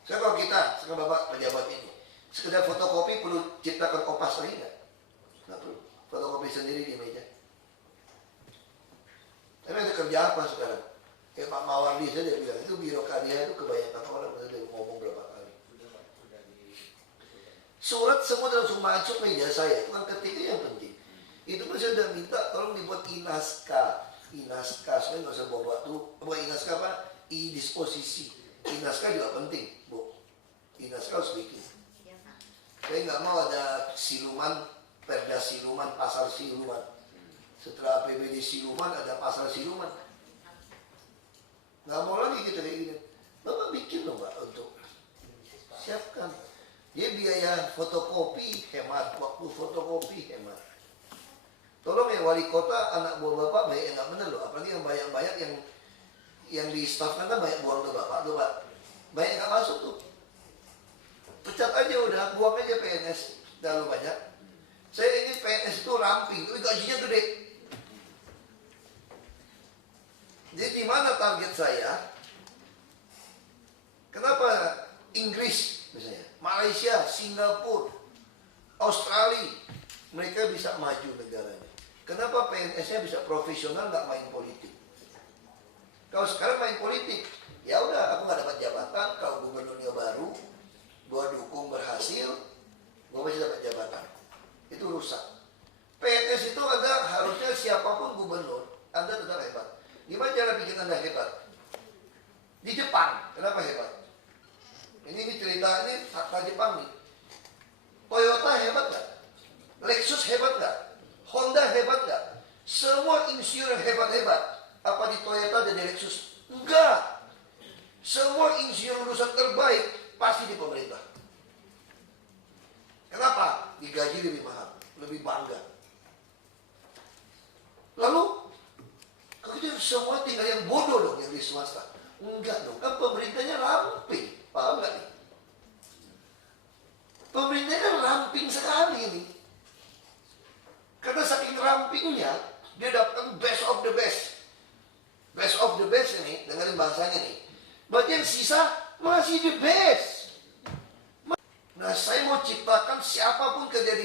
Sekarang kalau kita, sekarang Bapak pejabat ini, sekedar fotokopi perlu ciptakan kopas lagi nggak? Nggak perlu. Fotokopi sendiri di meja. Tapi ada kerja apa sekarang? Kayak Pak Mawardi saja bilang, itu birokrasinya itu kebanyakan orang, dia ngomong berapa kali. Surat semua langsung masuk meja saya, itu kan ketika yang penting. Itu pun saya sudah minta tolong dibuat inaska, sebenarnya nggak usah bawa tuh, buat inaska apa? I-disposisi. Inaska juga penting, Bu. Inaska harus bikin. Saya nggak mau ada siluman, perda siluman, pasar siluman. Setelah APBD siluman ada pasar siluman. Nggak mau lagi kita kayak gini. Bapak bikin loh Mbak untuk siapkan. Dia biaya fotokopi hemat, waktu fotokopi hemat. Tolong ya wali kota, anak buah Bapak banyak yang nggak bener loh. Apalagi yang banyak-banyak yang di staff kan banyak buang tuh Bapak tuh Pak. Banyak nggak masuk tuh. Pecat aja udah, buang aja PNS. Terlalu banyak. Saya ingin PNS itu ramping, tapi gajinya gede. Jadi di mana target saya? Kenapa Inggris misalnya, Malaysia, Singapura, Australia, mereka bisa maju negaranya. Kenapa PNS-nya bisa profesional, nggak main politik? Kalau sekarang main politik, ya udah aku nggak dapat jabatan. Kalau gubernurnya baru, gua dukung berhasil, gua masih dapat jabatan. Itu rusak. PNS itu ada harusnya siapapun gubernur, Anda tetap hebat. Gimana cara bikin Anda hebat? Di Jepang, kenapa hebat? Ini cerita ini fakta Jepang nih. Toyota hebat nggak? Lexus hebat nggak? Honda hebat nggak? Semua insinyur hebat-hebat. Apa di Toyota dan di Lexus? Enggak. Semua insinyur lulusan terbaik pasti di pemerintah. Kenapa? Digaji lebih mahal, lebih bangga. Lalu, kalau itu semua tinggal yang bodoh dong yang di swasta. Enggak dong, kan pemerintahnya ramping. Paham nggak nih? Pemerintahnya ramping sekali ini. Karena saking rampingnya, dia dapatkan best of the best. Best of the best ini, dengerin bahasanya nih. Berarti yang sisa masih the best. Nah, saya mau ciptakan siapapun kerja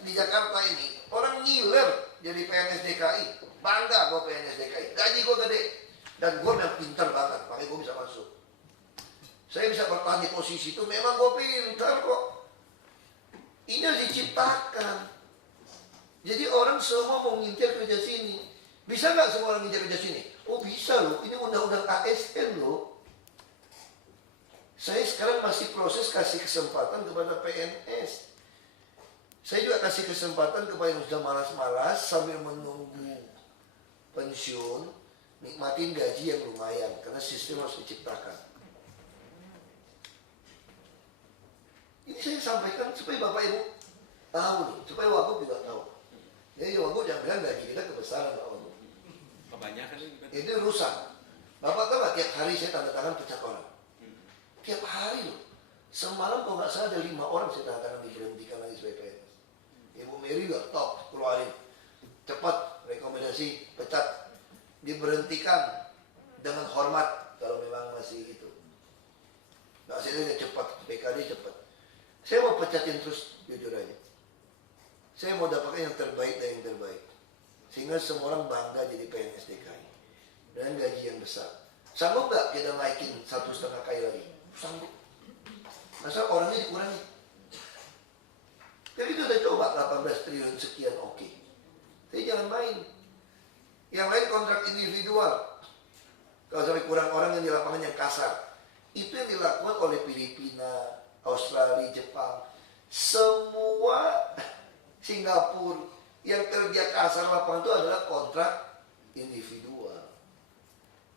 di Jakarta ini. Orang ngiler jadi PNS DKI. Bangga gue PNS DKI. Gaji gue gede. Dan gue memang pintar banget, makanya gue bisa masuk. Saya bisa bertahan di posisi itu, memang gue pintar kok. Ini harus diciptakan. Jadi orang semua mau ngincar kerja sini. Bisa nggak semua orang ngincar kerja sini? Oh bisa loh, ini undang-undang ASN loh. Saya sekarang masih proses kasih kesempatan kepada PNS. Saya juga kasih kesempatan kepada yang sudah malas-malas sambil menunggu pensiun, nikmatin gaji yang lumayan, karena sistem harus diciptakan. Ini saya sampaikan supaya Bapak Ibu tahu nih, supaya Wagub juga tahu. Jadi Wagub jangan bilang gaji kita kebesaran Pak Wagub. Kebanyakan Itu rusak. Bapak tahu nggak tiap hari saya tanda tangan pecat orang? Tiap hari loh. Semalam kalau nggak salah ada 5 orang saya tanda tangan diberhentikan lagi sebagai PNS. Ibu Mary juga top, keluarin. Cepat, rekomendasi, pecat. Diberhentikan dengan hormat kalau memang masih itu. Nggak saya cepat, PKD cepat. Saya mau pecatin terus, jujur aja. Saya mau dapatkan yang terbaik dan yang terbaik. Sehingga semua orang bangga jadi PNS DKI. Dengan gaji yang besar. Sanggup nggak kita naikin 1,5 kali lagi? Sanggup. Masa orangnya dikurangi? Jadi kita udah coba 18 triliun sekian oke. Tapi jangan main. Yang lain kontrak individual. Kalau sampai kurang orang yang di lapangan yang kasar. Itu yang dilakukan oleh Filipina, Australia, Jepang. Semua Singapura yang kerja kasar lapangan itu adalah kontrak individual.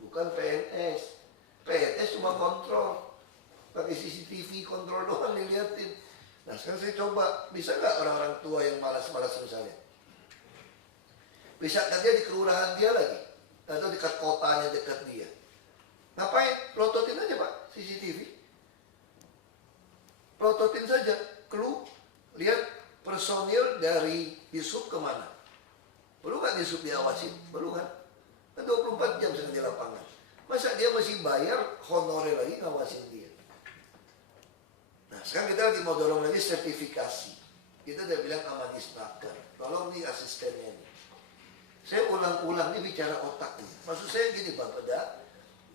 Bukan PNS. PNS cuma kontrol. Pakai CCTV kontrol doang dilihatin. Nah sekarang saya coba, bisa nggak orang-orang tua yang malas-malas misalnya? Bisa kerja di kelurahan dia lagi. Atau dekat kotanya, dekat dia. Ngapain? Plototin aja Pak, CCTV. Plototin saja. Clue, lihat personil dari Disub kemana. Perlu nggak Disub diawasin? Perlu kan? Kan 24 jam sedang di lapangan. Masa dia masih bayar honorer lagi ngawasin dia? Nah sekarang kita lagi mau dorong lagi sertifikasi. Kita udah bilang sama Disnaker, tolong nih asistennya nih. Saya ulang-ulang nih bicara otak nih. Maksud saya gini Pak Peda,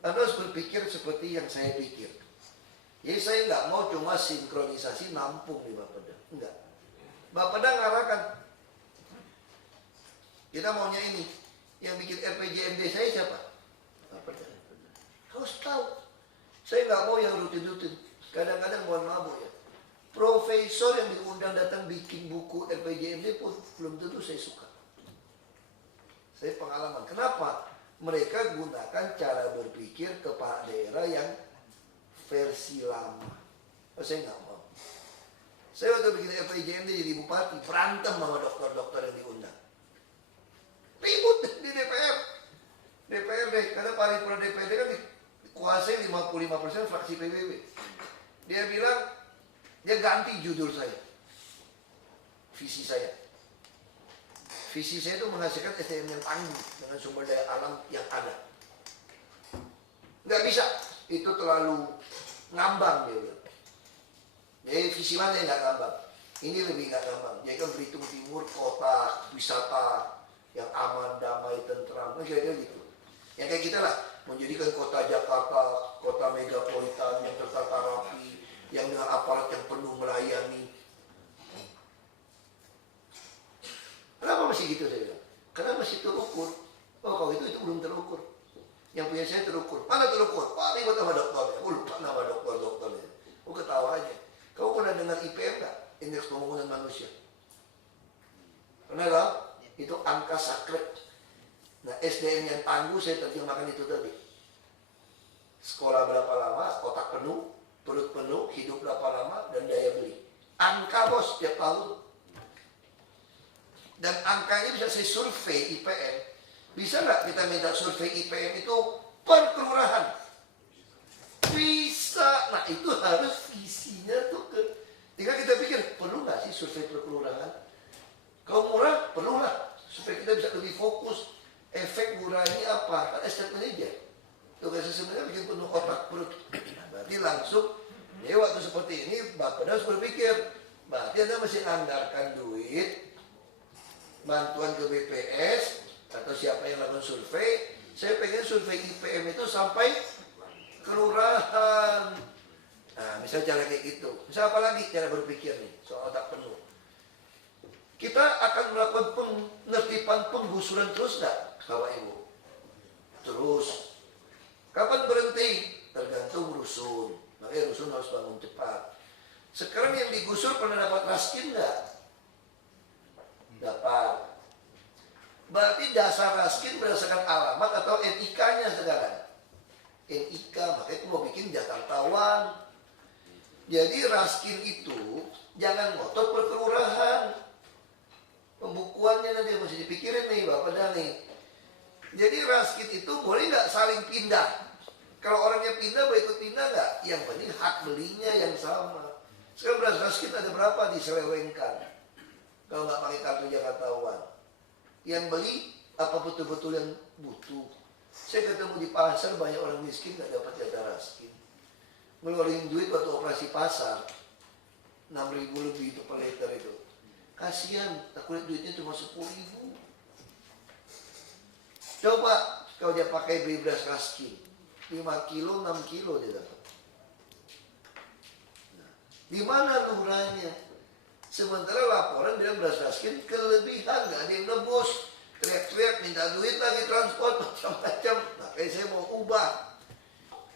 Anda harus berpikir seperti yang saya pikir. Jadi saya nggak mau cuma sinkronisasi nampung nih Pak Peda. Enggak. Pak Peda ngarahkan. Kita maunya ini. Yang bikin RPJMD saya siapa? Pak Peda. Harus tahu. Saya nggak mau yang rutin-rutin. Kadang-kadang mohon maaf ya. Profesor yang diundang datang bikin buku RPJMD pun belum tentu saya suka. Saya pengalaman. Kenapa? Mereka gunakan cara berpikir kepala daerah yang versi lama. Saya nggak mau. Saya waktu bikin RPJMD jadi bupati, berantem sama dokter-dokter yang diundang. Ribut di DPR. DPRD, karena paripurna DPRD kan dikuasai 55% fraksi PBB. Dia bilang, dia ganti judul saya. Visi saya. Visi saya itu menghasilkan SDM yang tangguh dengan sumber daya alam yang ada. Nggak bisa, itu terlalu ngambang dia bilang. Jadi visi mana yang nggak ngambang? Ini lebih nggak gampang. Jadi kan Belitung Timur kota wisata yang aman, damai, tentram, kira-kira gitu. Yang kayak kita lah, menjadikan kota Jakarta, kota megapolitan yang tertata rapi, yang dengan aparat yang penuh melayani. Kenapa masih gitu saya bilang? Karena masih terukur. Oh kalau itu belum terukur. Yang punya saya terukur. Mana terukur? Pak, ribet sama dokternya. Oh lupa nama dokternya. Oh ketawa aja. Kamu pernah dengar IPM nggak? Indeks Pembangunan Manusia. Pernah lah? Itu angka sakret. Nah SDM yang tangguh saya terjemahkan itu tadi. Sekolah berapa lama, otak penuh, perut penuh, hidup berapa lama, dan daya beli. Angka bos tiap tahun. Dan angkanya bisa saya survei IPM. Bisa nggak kita minta survei IPM itu per kelurahan? Bisa. Nah itu harus visinya tuh ke. Tinggal kita pikir, perlu nggak sih survei per kelurahan? Kalau murah, perlulah. Supaya kita bisa lebih fokus. Efek murahnya apa? Kan estate manager. Tugas sebenarnya bikin penuh otak perut. Berarti langsung, ya waktu seperti ini, Bapak harus berpikir. Berarti Anda mesti anggarkan duit, bantuan ke BPS, atau siapa yang lakukan survei. Saya pengen survei IPM itu sampai kelurahan. Nah, misal cara kayak gitu. Misal apa lagi cara berpikir nih, soal otak penuh. Kita akan melakukan penertiban penggusuran terus nggak, Bapak Ibu? Terus. Kapan berhenti? Tergantung rusun. Makanya rusun harus bangun cepat. Sekarang yang digusur pernah dapat raskin nggak? Dapat. Berarti dasar raskin berdasarkan alamat atau NIK-nya sekarang? NIK, makanya itu mau bikin Jakartawan. Jadi raskin itu jangan ngotot per kelurahan. Pembukuannya nanti mesti dipikirin nih Bapak Dani. Jadi raskin itu boleh nggak saling pindah? Kalau orangnya pindah, berikut pindah nggak? Yang penting hak belinya yang sama. Sekarang beras raskin ada berapa diselewengkan? Kalau nggak pakai kartu Jakartawan. Yang beli apa betul-betul yang butuh? Saya ketemu di pasar banyak orang miskin nggak dapat jatah raskin. Ngeluarin duit waktu operasi pasar 6.000 lebih itu per liter itu. Kasihan, aku lihat duitnya cuma 10.000. Coba kalau dia pakai beli beras raskin 5 kilo, 6 kilo dia dapat. Nah, di mana lurahnya? Sementara laporan bilang beras raskin kelebihan, nggak ada yang nebus. Teriak-teriak minta duit lagi transport macam-macam. Nah, kayak saya mau ubah.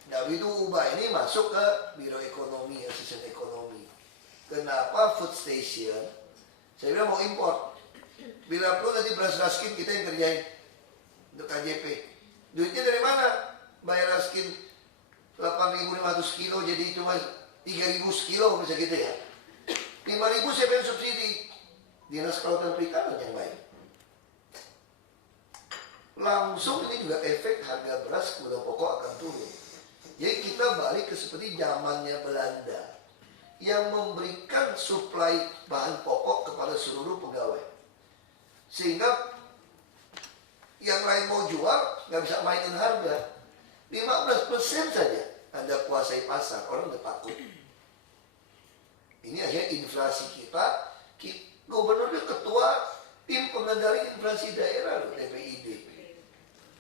Nah, itu ubah ini masuk ke Biro Ekonomi, Asisten Ekonomi. Kenapa food station? Saya bilang mau import. Bila perlu nanti beras raskin kita yang kerjain untuk KJP. Duitnya dari mana? Bayar raskin 8.500 kilo jadi cuma 3.000 kilo bisa gitu ya. 5.000 siapa yang subsidi? Dinas Kelautan Perikanan yang baik. Langsung ini juga efek harga beras kebutuhan pokok akan turun. Jadi kita balik ke seperti zamannya Belanda yang memberikan suplai bahan pokok kepada seluruh pegawai. Sehingga yang lain mau jual nggak bisa mainin harga. 15% saja Anda kuasai pasar, orang udah takut. Ini akhirnya inflasi kita, gubernurnya ketua tim pengendali inflasi daerah loh, TPID.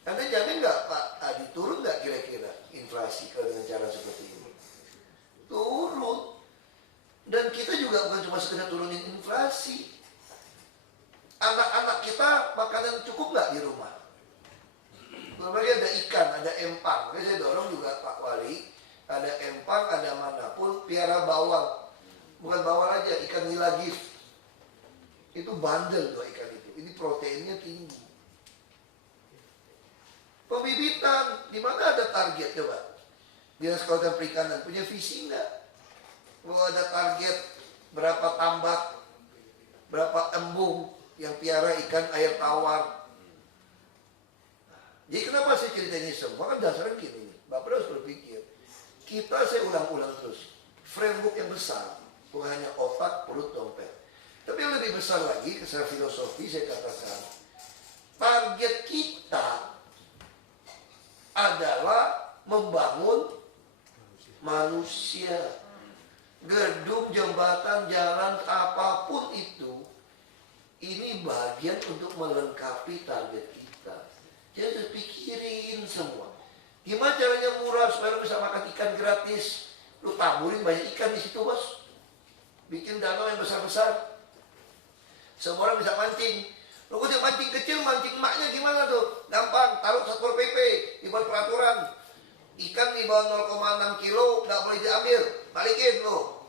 Anda jamin nggak Pak Adi turun nggak kira-kira inflasi kalau dengan cara seperti ini? Turun. Dan kita juga bukan cuma sekedar turunin inflasi. Anak-anak kita makanan cukup nggak di rumah? Berbagai ada ikan, ada empang. Jadi saya dorong juga Pak Wali, ada empang, ada manapun, piara bawang. Bukan bawang aja, ikan nila gift. Itu bandel tuh ikan itu. Ini proteinnya tinggi. Pembibitan, di mana ada target coba? Dinas Kelautan Perikanan punya visi nggak? Kalau ada target berapa tambak, berapa embung yang piara ikan air tawar. Jadi kenapa saya cerita ini semua? Kan dasarnya gini, Bapak harus berpikir. Kita saya ulang-ulang terus, framework yang besar, bukan hanya otak, perut, dompet. Tapi yang lebih besar lagi, secara filosofi saya katakan, target kita adalah membangun manusia. gedung, jembatan, jalan, apapun itu, ini bagian untuk melengkapi target kita. Jadi harus pikirin semua. Gimana caranya murah supaya lu bisa makan ikan gratis? Lu taburin banyak ikan di situ, bos. Bikin danau yang besar-besar. Semua orang bisa mancing. Lu kudu mancing kecil, mancing emaknya gimana tuh? Gampang, taruh Satpol PP, dibuat peraturan. Ikan di bawah 0,6 kilo nggak boleh diambil, balikin lu.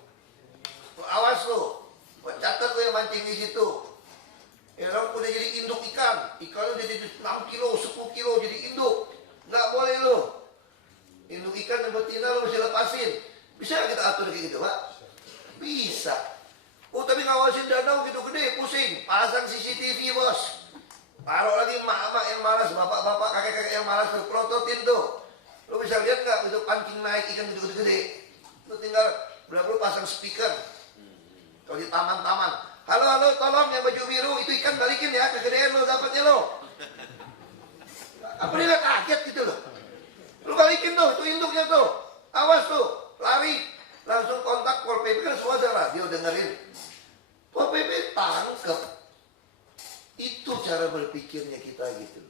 Awas lu, catat lu yang mancing di situ. Ya, orang udah jadi induk ikan udah jadi 6 kilo, 10 kilo jadi induk. Nggak boleh lo. Induk ikan yang betina lo mesti lepasin. Bisa kita atur kayak gitu, Pak? Bisa. Oh, tapi ngawasin danau gitu gede, pusing. Pasang CCTV, bos. Taruh lagi mak-mak yang malas, bapak-bapak, kakek-kakek yang malas tuh, pelototin tuh. Lo bisa lihat nggak, itu pancing naik ikan gitu gede. Lo tinggal berapa pasang speaker. Kalau di taman-taman. Halo, tolong yang baju biru, itu ikan balikin ya, kegedean lo dapatnya lo. Apa dia kaget gitu loh. Lu balikin tuh, itu induknya tuh. Awas tuh, lari. Langsung kontak Pol PP, kan semua ada radio dengerin. Pol PP tangkep. Itu cara berpikirnya kita gitu.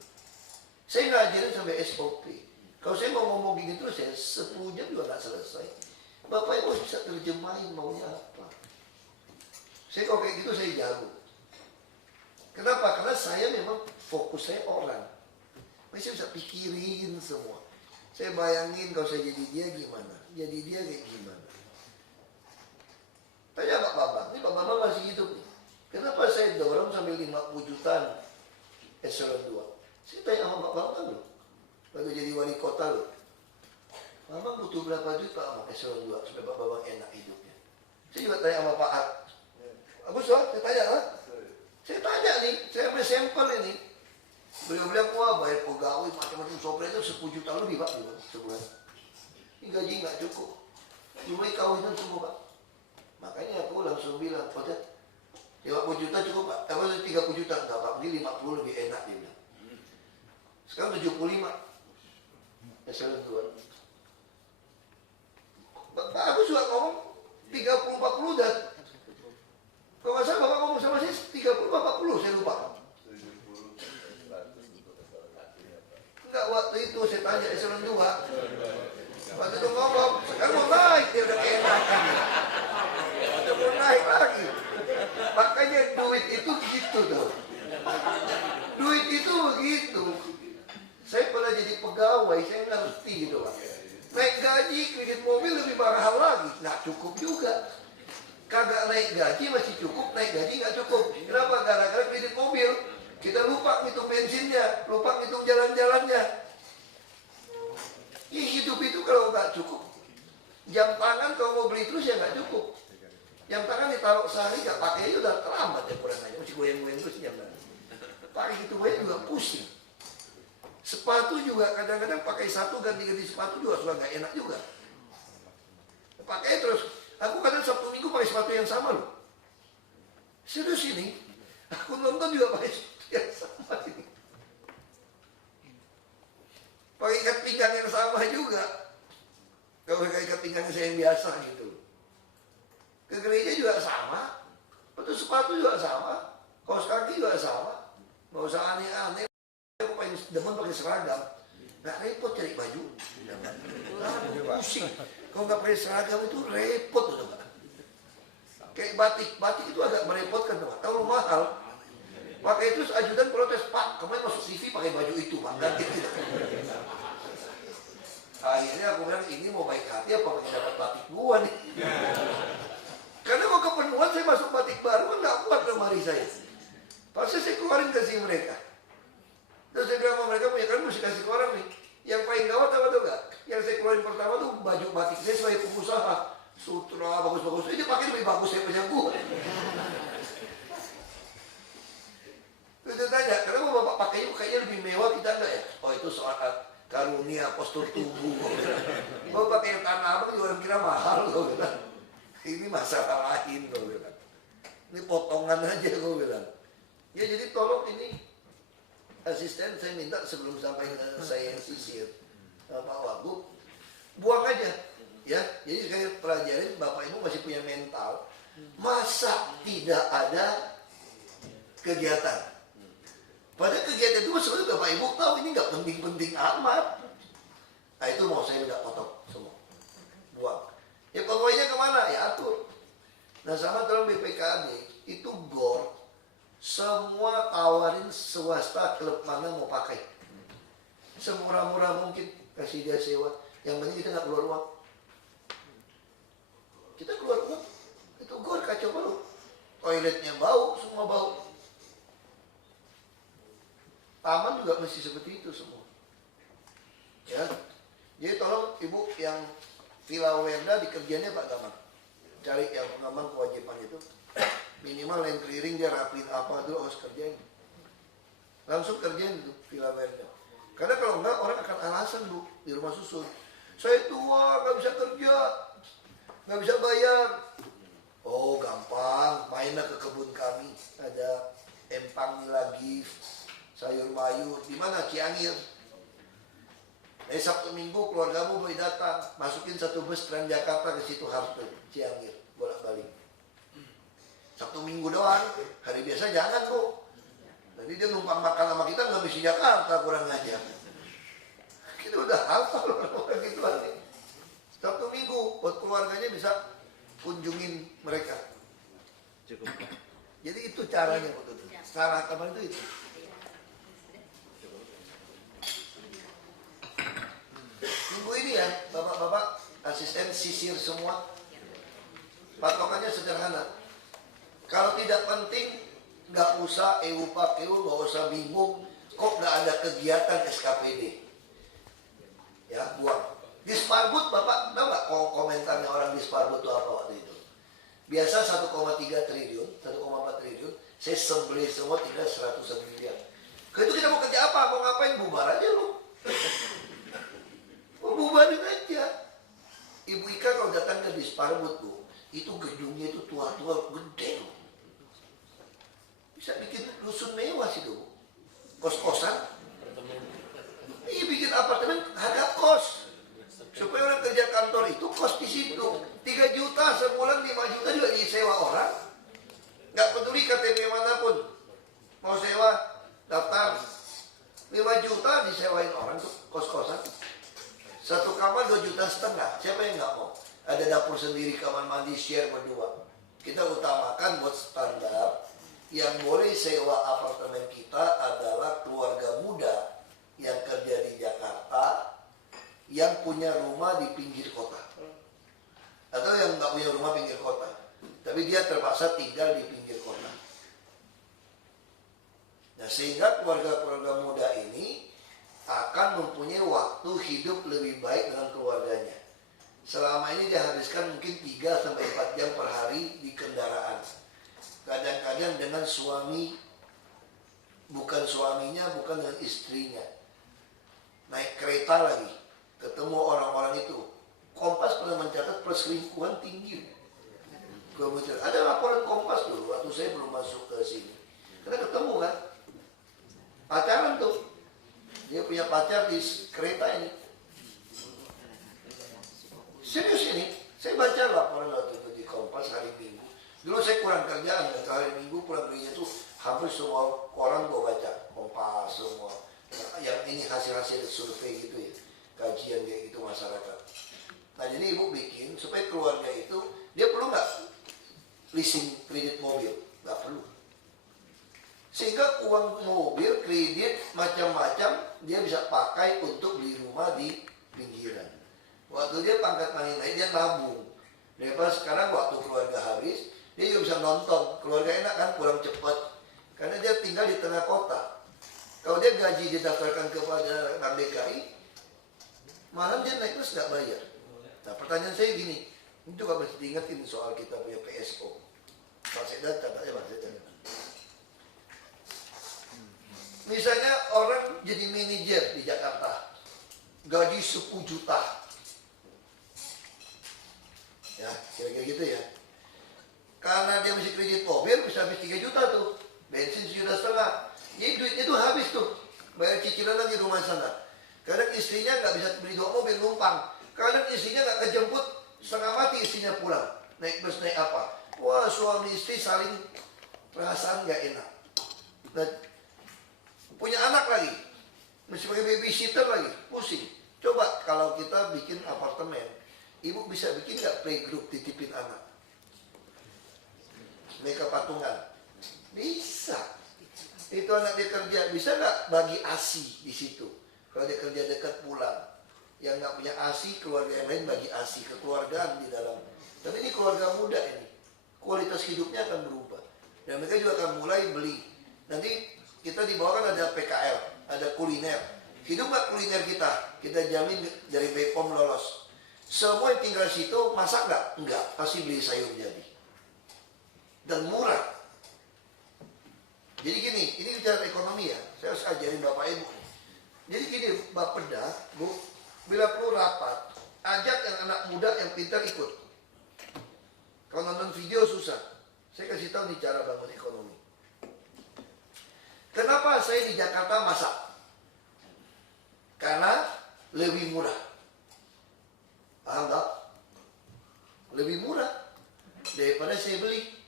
Saya ngajarin sampai SOP. Kalau saya mau ngomong gini terus, saya 10 jam juga gak selesai. Bapak Ibu bisa terjemahin maunya apa. Saya kalau kayak gitu, saya jago. Kenapa? Karena saya memang fokus saya orang. Saya bisa pikirin semua. Saya bayangin kalau saya jadi dia gimana. Jadi dia kayak gimana. Tanya Pak Bambang. Ini Pak Bambang masih hidup nih. Kenapa saya dorong sampai 50 jutaan eselon 2? Saya tanya sama Pak Bambang loh. Waktu jadi wali kota loh. Pak Bambang butuh berapa juta sama eselon 2 supaya Pak Bambang enak hidupnya. Saya juga tanya sama Pak Ad. Agus, saya tanya lah. Saya tanya nih. Saya punya sampel ini. Beliau bilang, wah bayar pegawai macam-macam sopir itu 10 juta lebih Pak sebulan. Ini gaji nggak cukup. Cuma kawinan semua Pak. Makanya aku langsung bilang, Pak, 50 juta cukup Pak. Apa 30 juta enggak Pak? Ini 50 lebih enak dia bilang. Sekarang 75. Eselon 2. Pak aku suka ngomong 30-40 dan kalau nggak salah Bapak ngomong sama saya 30-40 saya lupa. Enggak, waktu itu saya tanya eselon 2. Waktu itu ngomong, sekarang mau naik, dia udah keenakan. Udah mau naik lagi. Makanya duit itu gitu dong. Duit itu begitu. Saya pernah jadi pegawai, saya ngerti gitu Pak. Naik gaji, kredit mobil lebih mahal lagi. Nggak cukup juga. Kagak naik gaji masih cukup, naik gaji nggak cukup. Kenapa? Gara-gara kredit mobil. Kita lupa ngitung bensinnya, lupa ngitung jalan-jalannya. Ya, hidup itu kalau nggak cukup, jam tangan kalau mau beli terus ya nggak cukup. Jam tangan ditaruh sehari nggak pakai itu udah terlambat ya kurang aja, mesti goyang-goyang terus jam tangan. Pakai gitu goyang juga pusing. Sepatu juga kadang-kadang pakai satu ganti-ganti sepatu juga suka nggak enak juga. Pakai terus, aku kadang Sabtu Minggu pakai sepatu yang sama loh. Serius ini, aku nonton juga pakai yang sama ini. Pakai ikat pinggang yang sama juga. Kalau pakai ikat pinggang saya yang biasa gitu. Ke gereja juga sama. Betul sepatu juga sama. Kaos kaki juga sama. Nggak usah aneh-aneh. Aku pengen demen pakai seragam. Nggak repot cari baju. Pusing. Kalau nggak pakai seragam itu repot udah Pak. Kayak batik. Batik itu agak merepotkan Pak. Kalau mahal. Pakai itu ajudan protes, Pak, kemarin masuk TV pakai baju itu, Pak. Ganti. Akhirnya aku bilang, ini mau baik hati apa pengen dapat batik gua nih. Karena mau kepenuhan saya masuk batik baru kan nggak kuat lemari saya. Pasti saya keluarin kasih mereka. Terus saya bilang sama mereka, punya kan mesti kasih ke orang nih. Yang paling gawat apa tuh enggak? Yang saya keluarin pertama tuh baju batik saya sebagai pengusaha. Sutra bagus-bagus, ini pakai lebih bagus saya punya gua. Terus tanya, kenapa Bapak pakai itu kayaknya lebih mewah kita enggak ya? Oh itu soal karunia postur tubuh. Bapak pakai yang tanah abang juga orang kira mahal loh bilang. Ini masalah lain loh bilang. Ini potongan aja gue bilang. Ya jadi tolong ini asisten saya minta sebelum sampai saya yang sisir Pak Wagub buang aja Ya, jadi saya pelajarin Bapak Ibu masih punya mental. Masa tidak ada kegiatan? Padahal kegiatan itu sebenarnya Bapak Ibu tahu ini nggak penting-penting amat. Nah itu mau saya nggak potong semua, buang. Ya pokoknya kemana? Ya atur. Nah sama dalam BPKB itu GOR semua tawarin swasta klub mana mau pakai. Semurah-murah mungkin kasih dia sewa. Yang penting kita nggak keluar uang. Kita keluar uang. Itu GOR kacau balau. Toiletnya bau, semua bau. Taman juga mesti seperti itu semua. Ya. Jadi tolong Ibu yang Villa Wenda dikerjanya Pak Gaman. Cari yang pengembang kewajiban itu. Minimal land clearing dia rapiin apa dulu harus kerjain. Langsung kerjain itu Villa Wenda. Karena kalau enggak orang akan alasan Bu di rumah susun. Saya tua, nggak bisa kerja, nggak bisa bayar. Oh gampang, mainlah ke kebun kami. Ada empang lagi, sayur mayur. Di mana? Ciangir. Sabtu Minggu keluargamu boleh datang, masukin satu bus Transjakarta ke situ Harto, Ciangir, bolak-balik. Sabtu Minggu doang, hari biasa jangan Bu. Jadi dia numpang makan sama kita nggak bisa Jakarta, kurang ajar. Kita udah hafal orang gitu aja. Sabtu Minggu buat keluarganya bisa kunjungin mereka. Cukup. Jadi itu caranya betul. Cara kapan itu. Minggu ini ya, bapak-bapak asisten sisir semua. Patokannya sederhana. Kalau tidak penting, nggak usah pak nggak usah bingung. Kok nggak ada kegiatan SKPD? Ya, buang. Disparbut, bapak tahu nggak komentarnya orang Disparbut itu apa waktu itu? Biasa 1,3 triliun, 1,4 triliun, saya sembelih semua tinggal 100 miliar. Kalau itu kita mau kerja apa? Mau ngapain? Bubar aja lu. Bubarin aja. Ibu Ika kalau datang ke Disparbut Bu, itu gedungnya itu tua-tua gede loh. Bisa bikin dusun mewah sih tuh. Kos-kosan. Iya bikin apartemen harga kos. Supaya orang kerja kantor itu kos di situ. 3 juta sebulan, 5 juta juga disewa orang. Nggak peduli KTP manapun. Mau sewa, daftar. 5 juta disewain orang tuh kos-kosan. Satu kamar 2,5 juta. Siapa yang nggak mau? Ada dapur sendiri, kamar mandi, share berdua. Kita utamakan buat standar. Yang boleh sewa apartemen kita adalah keluarga muda yang kerja di Jakarta, yang punya rumah di pinggir kota. Atau yang nggak punya rumah pinggir kota. Tapi dia terpaksa tinggal di pinggir kota. Nah sehingga keluarga-keluarga muda ini akan mempunyai waktu hidup lebih baik dengan keluarganya. Selama ini dia habiskan mungkin 3-4 jam per hari di kendaraan. Kadang-kadang dengan suami, bukan suaminya, bukan dengan istrinya. Naik kereta lagi, ketemu orang-orang itu. Kompas pernah mencatat perselingkuhan tinggi. Kemudian ada laporan Kompas dulu, waktu saya belum masuk ke sini. Kita ketemu kan, pacaran tuh. Dia punya pacar di kereta ini. Serius ini, saya baca laporan waktu itu di Kompas hari Minggu. Dulu saya kurang kerjaan, dan hari Minggu pulang kerja itu hampir semua orang gua baca. Kompas semua. Yang ini hasil-hasil survei gitu ya. Kajian kayak gitu masyarakat. Nah jadi ibu bikin supaya keluarga itu, dia perlu nggak leasing kredit mobil? Nggak perlu. Sehingga uang mobil, kredit, macam-macam dia bisa pakai untuk beli rumah di pinggiran. Waktu dia pangkat naik, dia nabung. Daripada sekarang waktu keluarga habis, dia juga bisa nonton. Keluarga enak kan, pulang cepat. Karena dia tinggal di tengah kota. Kalau dia gaji didaftarkan kepada Bank DKI, malam dia naik terus nggak bayar. Nah pertanyaan saya gini, ini juga mesti diingetin soal kita punya PSO. Pak Sedan, catatnya Pak Sedan. Misalnya orang jadi manajer di Jakarta, gaji 10 juta. Ya, kira-kira gitu ya. Karena dia mesti kredit mobil, bisa habis 3 juta tuh. Bensin 1,5 juta. Jadi duitnya tuh habis tuh. Bayar cicilan lagi rumah sana. Kadang istrinya nggak bisa beli 2 mobil, numpang. Kadang istrinya nggak kejemput, setengah mati isinya pulang, naik bus naik apa, wah suami istri saling perasaan gak enak. Dan punya anak lagi, mesti pakai babysitter lagi, pusing. Coba kalau kita bikin apartemen, ibu bisa bikin gak playgroup titipin anak? Mereka patungan, bisa. Itu anak dia kerja, bisa nggak bagi ASI di situ? Kalau dia kerja dekat pulang, yang nggak punya ASI, keluarga yang lain bagi ASI, kekeluargaan di dalam. Tapi ini keluarga muda ini, kualitas hidupnya akan berubah. Dan mereka juga akan mulai beli. Nanti kita di bawah kan ada PKL, ada kuliner. Hidup nggak kuliner kita? Kita jamin dari BPOM lolos. Semua yang tinggal situ masak nggak? Enggak, pasti beli sayur jadi. Dan murah. Jadi gini, ini bicara ekonomi ya, saya harus ajarin Bapak Ibu. Jadi gini, Bapeda, Bu, bila perlu rapat, ajak yang anak muda yang pintar ikut. Kalau nonton video susah, saya kasih tahu nih cara bangun ekonomi. Kenapa saya di Jakarta masak? Karena lebih murah. Paham tak? Lebih murah daripada saya beli.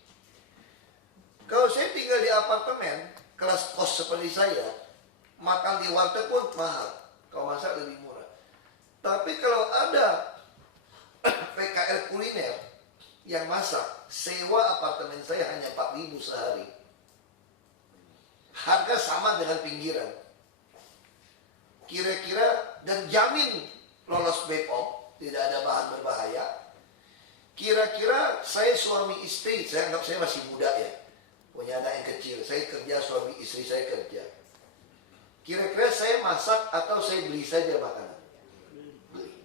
Kalau saya tinggal di apartemen, kelas kos seperti saya, makan di warteg pun mahal. Kalau masak lebih murah. Tapi kalau ada PKL kuliner yang masak, sewa apartemen saya hanya 4.000 sehari. Harga sama dengan pinggiran. Kira-kira, dan jamin lolos BPOM, tidak ada bahan berbahaya. Kira-kira saya suami istri, saya anggap saya masih muda ya. Punya anak yang kecil, saya kerja, suami istri saya kerja. Kira-kira saya masak atau saya beli saja makanan? Beli.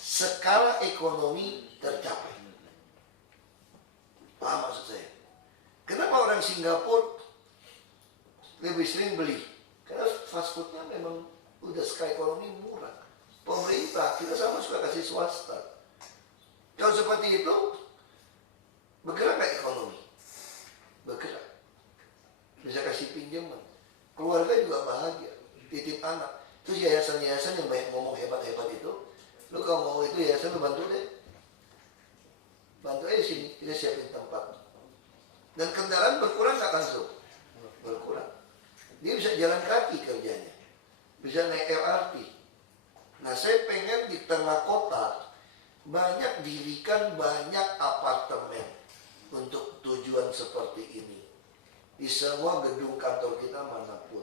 Skala ekonomi tercapai. Paham maksud saya? Kenapa orang Singapura lebih sering beli? Karena fast foodnya memang udah skala ekonomi murah. Pemerintah, kita sama suka kasih swasta. Kalau seperti itu, bergerak nggak ekonomi? Bergerak, bisa kasih pinjaman, keluarga juga bahagia, titip anak. Terus yayasan-yayasan yang banyak ngomong hebat-hebat itu, lu kalau mau itu yayasan lu bantu deh, bantu aja sini, kita siapin tempat. Dan kendaraan berkurang nggak langsung? Berkurang. Dia bisa jalan kaki kerjanya, bisa naik LRT. Nah saya pengen di tengah kota banyak dirikan banyak apartemen untuk tujuan seperti ini. Di semua gedung kantor kita manapun,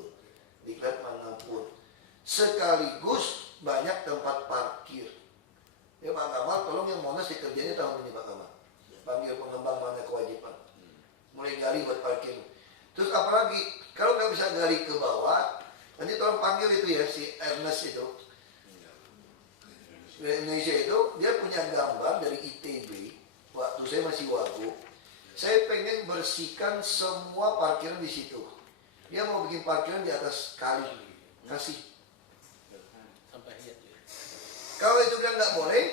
di klub manapun. Sekaligus banyak tempat parkir. Ya Pak Kamal, tolong yang Monas dikerjanya tahun ini Pak Kamal. Panggil pengembang mana kewajiban. Mulai gali buat parkir. Terus apalagi, kalau nggak bisa gali ke bawah, nanti tolong panggil itu ya, si Ernest itu. Di Indonesia itu, dia punya gambar dari ITB. Waktu saya masih wagub. Saya pengen bersihkan semua parkiran di situ. Dia mau bikin parkiran di atas kali. Kasih. Kalau itu kan nggak boleh,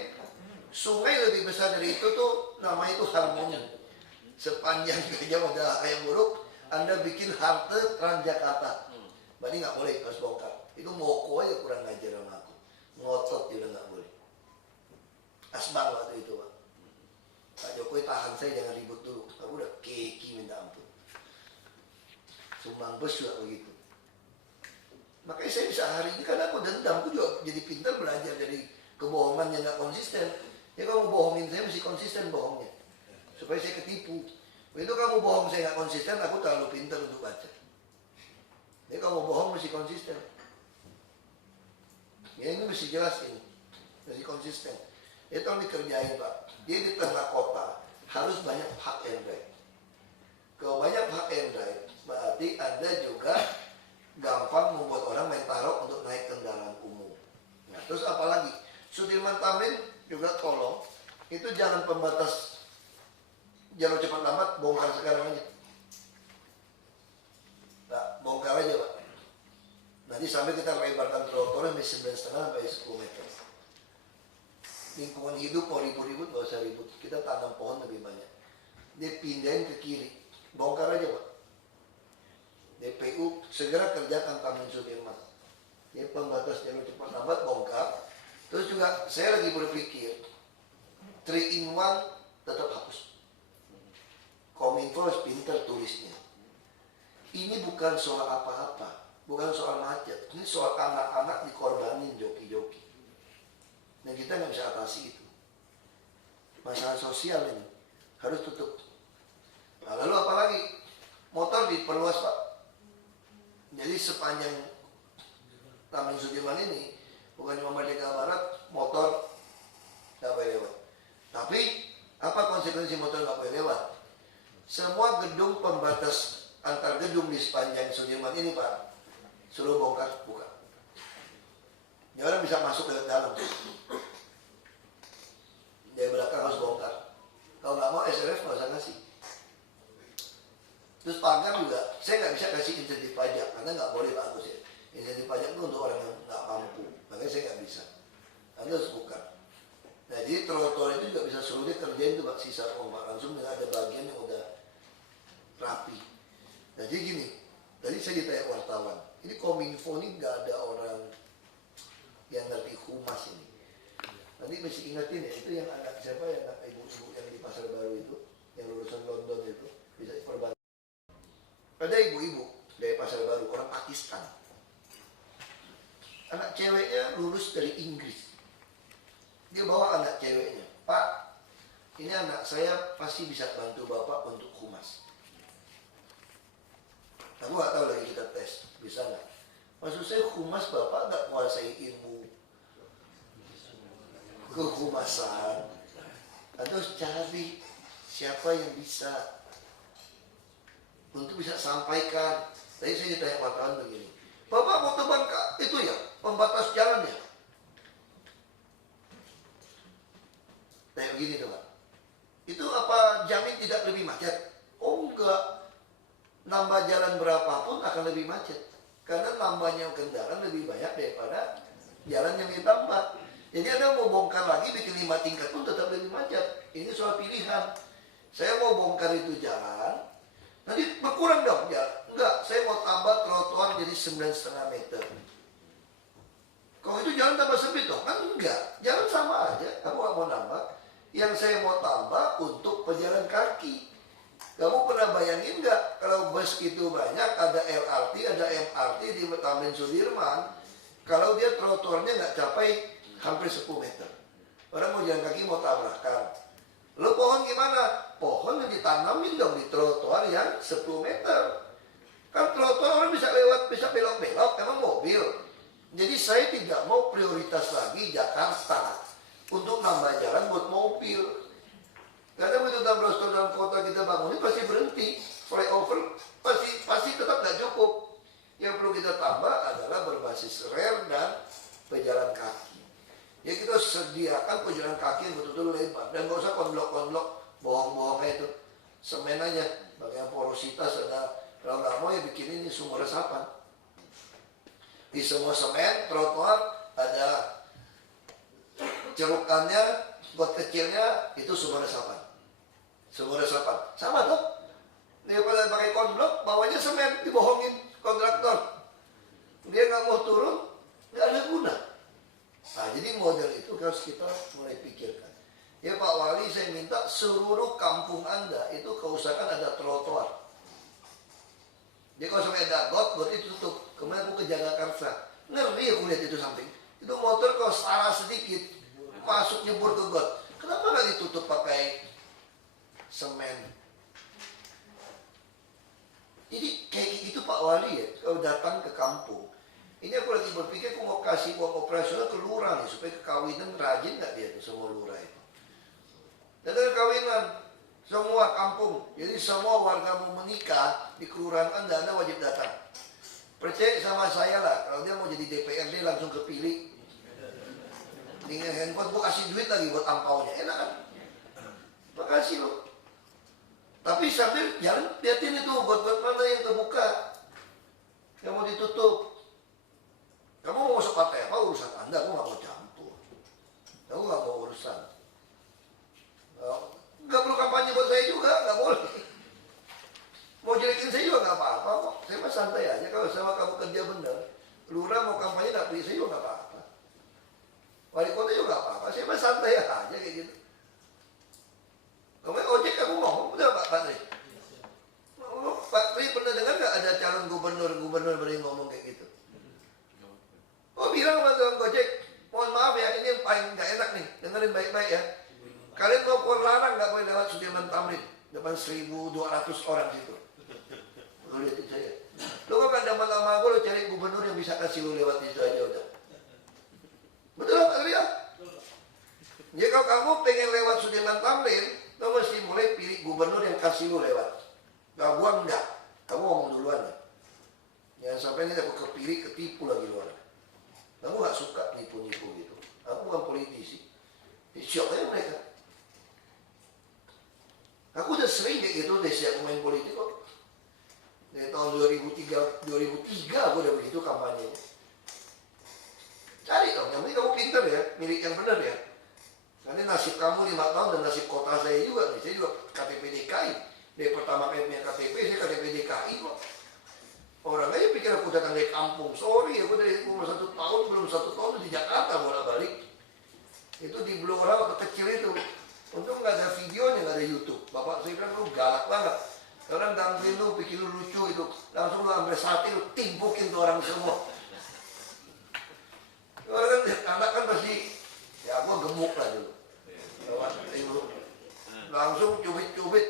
sungai lebih besar dari itu tuh namanya itu Harmoni. Sepanjang Gajah Mada Ayam Buruk, Anda bikin halte Transjakarta. Berarti nggak boleh harus bongkar. Itu moko aja kurang ngajar sama aku. Ngotot juga nggak boleh. Asbang waktu itu Pak. Pak Jokowi tahan saya jangan ribut dulu. Aku udah keki minta ampun. Sumbang bus juga begitu. Makanya saya bisa hari ini karena aku dendam. Aku juga jadi pintar belajar dari kebohongan yang gak konsisten. Ya kamu bohongin saya mesti konsisten bohongnya. Supaya saya ketipu. Begitu kamu bohong saya gak konsisten, aku terlalu pintar untuk baca. Jadi kamu bohong mesti konsisten. Ya ini mesti jelas ini. Mesti konsisten. Itu yang dikerjain Pak. Dia di tengah kota harus banyak park and ride. Kalau banyak park and ride, berarti Anda juga gampang membuat orang main tarok untuk naik kendaraan umum. Nah, terus apalagi Sudirman Tamrin juga tolong itu jalan pembatas jalur cepat lambat bongkar sekarang aja. Nah, bongkar aja Pak. Nanti sampai kita lebarkan trotoar sampai 9,5 sampai 10 meter. Lingkungan hidup mau ribut-ribut gak usah ribut. Kita tanam pohon lebih banyak. Dia pindahin ke kiri, bongkar aja Pak. DPU segera kerjakan Taman Sudirman. Dia pembatas jalur cepat lambat bongkar. Terus juga saya lagi berpikir 3 in 1 tetap hapus. Kominfo harus pintar tulisnya. Ini bukan soal apa-apa, bukan soal macet. Ini soal anak-anak dikorbanin joki-joki. Dan kita nggak bisa atasi itu. Masalah sosial ini harus tutup. Nah, lalu apalagi? Motor diperluas, Pak. Jadi sepanjang Taman Sudirman ini, bukan cuma Merdeka Barat, motor nggak boleh lewat. Tapi apa konsekuensi motor nggak boleh lewat? Semua gedung pembatas antar gedung di sepanjang Sudirman ini, Pak, suruh bongkar, buka. Ya, orang bisa masuk ke dalam. Dari belakang harus bongkar. Kalau nggak mau SRF nggak usah ngasih. Terus pagar juga, saya nggak bisa kasih insentif pajak karena nggak boleh Pak Agus ya. Insentif pajak itu untuk orang yang nggak mampu, makanya saya nggak bisa. Anda harus buka. Nah, jadi trotoar itu juga bisa suruh dia kerjain tuh Pak, sisa Pak, langsung dengan ada bagian yang udah rapi. Nah, jadi gini, tadi saya ditanya wartawan, ini Kominfo ini nggak ada orang yang ngerti humas ini. Nanti mesti ingetin ya, itu yang anak siapa, yang anak ibu-ibu yang di Pasar Baru itu, yang lulusan London itu, bisa diperbantu. Ada ibu-ibu dari Pasar Baru, orang Pakistan. Anak ceweknya lulus dari Inggris. Dia bawa anak ceweknya. Pak, ini anak saya pasti bisa bantu Bapak untuk humas. Aku nggak tahu lagi kita tes, bisa nggak? Maksud saya humas Bapak nggak kuasai ilmu kehumasan. Harus cari siapa yang bisa untuk bisa sampaikan. Tadi saya ditanya wartawan begini, Bapak mau tebang itu ya, pembatas jalannya. Kayak begini tuh Pak, itu apa jamin tidak lebih macet? Oh enggak, nambah jalan berapapun akan lebih macet. Karena nambahnya kendaraan lebih banyak daripada jalan yang ditambah. Jadi Anda mau bongkar lagi, bikin 5 tingkat pun tetap lebih macet. Ini soal pilihan. Saya mau bongkar itu jalan, nanti berkurang dong ya. Enggak, saya mau tambah trotoar jadi 9,5 meter. Kalau itu jalan tambah sempit dong? Kan enggak, jalan sama aja. Kamu nggak mau nambah. Yang saya mau tambah untuk pejalan kaki. Kamu pernah bayangin nggak kalau bus itu banyak, ada LRT, ada MRT di Taman Sudirman, kalau dia trotoarnya nggak capai hampir 10 meter. Orang mau jalan kaki mau tabrakan. Lo pohon gimana? Pohon yang ditanamin dong di trotoar yang 10 meter. Kan trotoar orang bisa lewat, bisa belok-belok, emang mobil. Jadi saya tidak mau prioritas lagi Jakarta untuk nambah jalan buat mobil. Karena begitu dalam kota kita bangun ini pasti berhenti. Flyover pasti tetap nggak cukup. Yang perlu kita tambah adalah berbasis rel dan pejalan kaki. Ya kita sediakan pejalan kaki yang betul-betul lebar. Dan nggak usah konblok-konblok bohong-bohongnya itu. Semen aja, bagian porositas ada. Kalau nggak mau ya bikin ini sumur resapan. Di semua semen, trotoar ada cerukannya, got kecilnya itu sumur resapan. Sumur resapan, sama tuh. Daripada pakai konblok, bawahnya semen, dibohongin kontraktor. Dia nggak mau turun, nggak ada guna. Nah, jadi model itu harus kita mulai pikirkan. Ya Pak Wali, saya minta seluruh kampung Anda itu keusahakan ada trotoar. Jadi kalau sampai ada got itu tutup. Kemudian aku ke Jagakarsa, ngeri aku lihat itu samping. Itu motor kalau salah sedikit masuk nyebur ke got. Kenapa nggak ditutup pakai semen? Jadi kayak gitu Pak Wali ya, kalau datang ke kampung. Ini aku lagi berpikir aku mau kasih uang operasional ke lurah nih, supaya kekawinan rajin nggak dia tuh semua lurah itu. Dan ada kawinan semua kampung, jadi semua warga mau menikah di kelurahan Anda wajib datang. Percaya sama saya lah, kalau dia mau jadi DPRD langsung kepilih. Dengan handphone, gua kasih duit lagi buat ampaunya, enak kan? Makasih loh. Tapi sambil jalan, liatin itu got-got mana yang terbuka, yang mau ditutup. Kamu mau masuk partai apa urusan Anda, aku nggak mau campur. Aku nggak mau urusan. Nggak perlu kampanye buat saya juga, nggak boleh. Mau jelekin saya juga nggak apa-apa kok. Saya mah santai aja kalau sama kamu kerja bener. Lurah mau kampanye nggak pilih saya juga nggak apa-apa. Wali kota juga nggak apa-apa. Saya mah santai aja kayak gitu. gubernur berani ngomong kayak gitu. Oh bilang sama tukang Gojek, mohon maaf ya, ini yang paling nggak enak nih, dengerin baik-baik ya. Kalian mau keluar larang nggak boleh lewat Sudirman Tamrin, depan 1.200 orang situ. Lo liatin saya. Lo kalau nggak ada lama gue, lo cari gubernur yang bisa kasih lo lewat itu aja udah. Betul nggak lihat? Jadi kalau kamu pengen lewat Sudirman Tamrin, lo mesti mulai pilih gubernur yang kasih lo lewat. Nah gua enggak, kamu ngomong duluan ya. Jangan sampai ini aku kepilih, ketipu lagi luar. Kamu nggak suka nipu-nipu gitu. Aku bukan politisi. Syok aja mereka. Aku udah sering kayak gitu deh sejak main politik kok. Dari tahun 2003 aku udah begitu kampanye. Cari dong, yang penting kamu pinter ya, milik yang benar ya. Nanti nasib kamu 5 tahun dan nasib kota saya juga nih. Saya juga KTP DKI. Dari pertama kali punya KTP, saya KTP DKI kok. Orang aja pikir aku datang dari kampung. Sorry, aku dari umur 1 tahun, belum 1 tahun di Jakarta bolak-balik. Itu di Blora waktu kecil itu. Untung nggak ada videonya, nggak ada YouTube. Bapak saya bilang, lu galak banget. Orang gangguin lu, bikin lu lucu itu. Langsung lu ambil sate, lu timbukin tuh orang semua. Orang kan, anak kan pasti, ya gua gemuk lah dulu. Langsung cubit-cubit.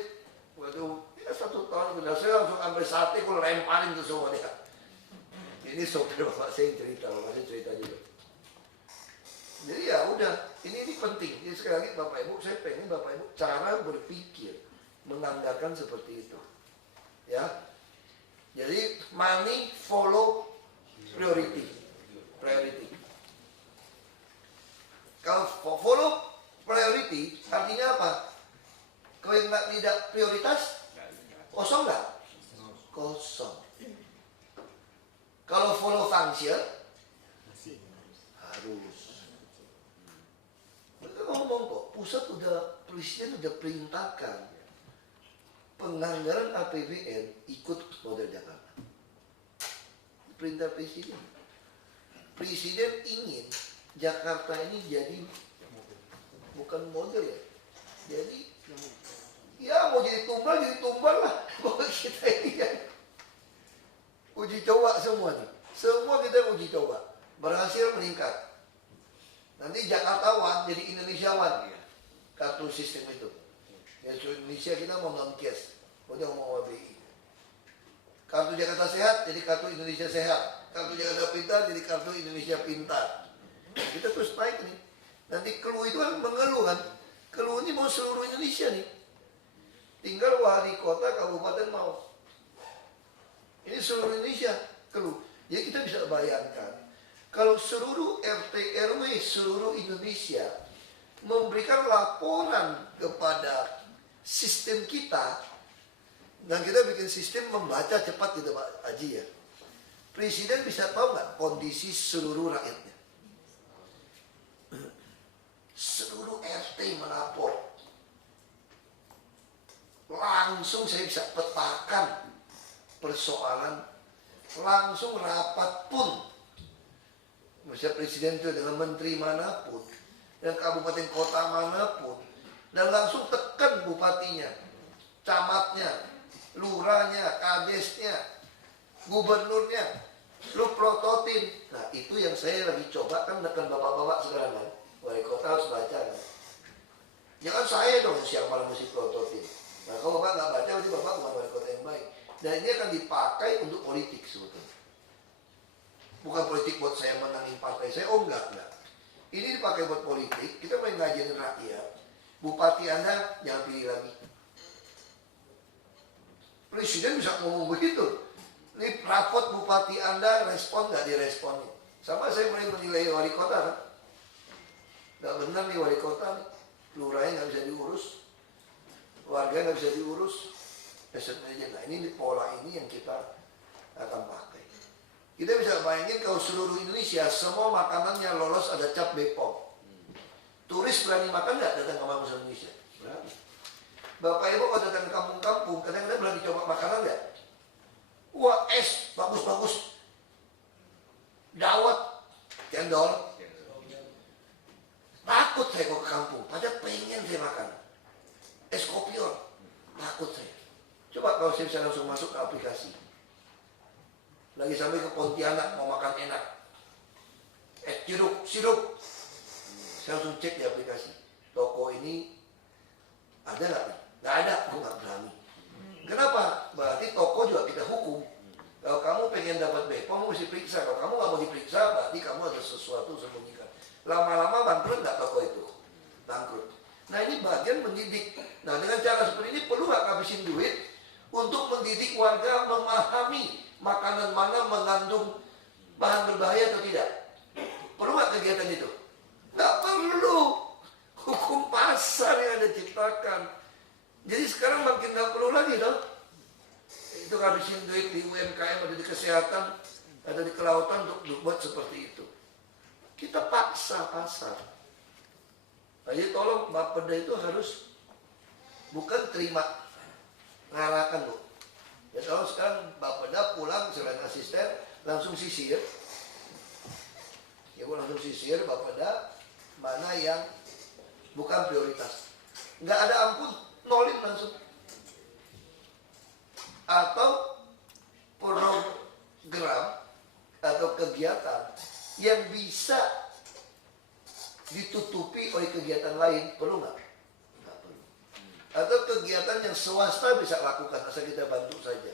Waduh, ya 1 tahun udah saya langsung ambil sate, gua lemparin tuh semua dia. Ini sopir bapak saya yang cerita, bapak saya cerita juga. Jadi ya udah, ini penting. Jadi sekali lagi Bapak Ibu, saya pengen Bapak Ibu cara berpikir menganggarkan seperti itu. Ya. Jadi money follow priority. Priority. Kalau follow priority artinya apa? Kalau yang tidak prioritas kosong nggak? Kosong. Kalau follow function harus. Mereka ngomong kok, presiden udah perintahkan penganggaran APBN ikut model Jakarta. Perintah presiden. Presiden ingin Jakarta ini jadi bukan model ya. Jadi ya mau jadi tumbal lah. Bahwa kita ini ya uji coba semua nih. Semua kita uji coba. Berhasil meningkat. Nanti Jakarta One jadi Indonesia One. Kartu sistem itu. Ya Indonesia kita mau non-cash. Pokoknya ngomong BI. Kartu Jakarta Sehat jadi kartu Indonesia Sehat. Kartu Jakarta Pintar jadi kartu Indonesia Pintar. Kita terus naik nih. Nanti keluh itu kan mengeluh kan. Keluh ini mau seluruh Indonesia nih. Tinggal wali kota, kabupaten mau. Ini seluruh Indonesia keluh. Jadi kita bisa bayangkan. Kalau seluruh RT RW seluruh Indonesia memberikan laporan kepada sistem kita, dan kita bikin sistem membaca cepat gitu Pak Haji ya. Presiden bisa tahu nggak kondisi seluruh rakyatnya? Seluruh RT melapor. Langsung saya bisa petakan persoalan, langsung rapat pun. Misalnya presiden itu dengan menteri manapun, dan kabupaten kota manapun, dan langsung tekan bupatinya, camatnya, lurahnya, kadesnya, gubernurnya, lu prototin. Nah itu yang saya lagi coba kan tekan bapak-bapak sekarang kan, wali kota harus baca kan. Jangan saya dong siang malam mesti prototin. Nah kalau bapak nggak baca, berarti bapak bukan wali kota yang baik. Dan ini akan dipakai untuk politik sebetulnya. Bukan politik buat saya menangin partai saya, oh enggak. Ini dipakai buat politik, kita mau ngajarin rakyat. Bupati Anda jangan pilih lagi. Presiden bisa ngomong begitu. Ini rapot bupati Anda respon nggak diresponin. Sama saya mulai menilai wali kota kan. Nggak benar nih wali kota nih. Lurahnya nggak bisa diurus. Warga nggak bisa diurus. Nah ini pola ini yang kita akan pakai. Kita bisa bayangin kalau seluruh Indonesia semua makanannya lolos ada cap BPOM. Turis berani makan nggak datang ke kampung Indonesia? Berani. Bapak Ibu kalau datang ke kampung-kampung, kadang-kadang berani coba makanan nggak? Wah es bagus-bagus, dawet, cendol. Takut saya kalau ke kampung, padahal pengen saya makan. Es kopior, takut saya. Coba kalau saya bisa langsung masuk ke aplikasi. lagi sampai ke Pontianak mau makan enak, sirup. Saya langsung cek di aplikasi, toko ini ada nggak? Nggak ada, aku nggak berani. Kenapa? Berarti toko juga kita hukum. Kalau kamu pengen dapat BPOM, mesti periksa. Kalau kamu nggak mau diperiksa, berarti kamu ada sesuatu sembunyikan. Lama-lama bangkrut nggak toko itu? Bangkrut. Nah ini bagian mendidik. Nah dengan cara seperti ini perlu nggak habisin duit untuk mendidik warga memahami makanan mana mengandung bahan berbahaya atau tidak? Perlu nggak kegiatan itu? Nggak perlu. Hukum pasar yang ada ciptakan. Jadi sekarang makin nggak perlu lagi dong. Itu habisin duit di UMKM, ada di kesehatan, ada di kelautan untuk buat seperti itu. Kita paksa pasar. Jadi tolong Bapeda itu harus bukan terima ngarahkan Bu. Ya kalau sekarang Bapeda pulang selain asisten langsung sisir. Ya Bu langsung sisir Bapeda mana yang bukan prioritas. Nggak ada ampun, nolin langsung. Atau program atau kegiatan yang bisa ditutupi oleh kegiatan lain, perlu nggak? Nggak perlu. Atau kegiatan yang swasta bisa lakukan, asal kita bantu saja.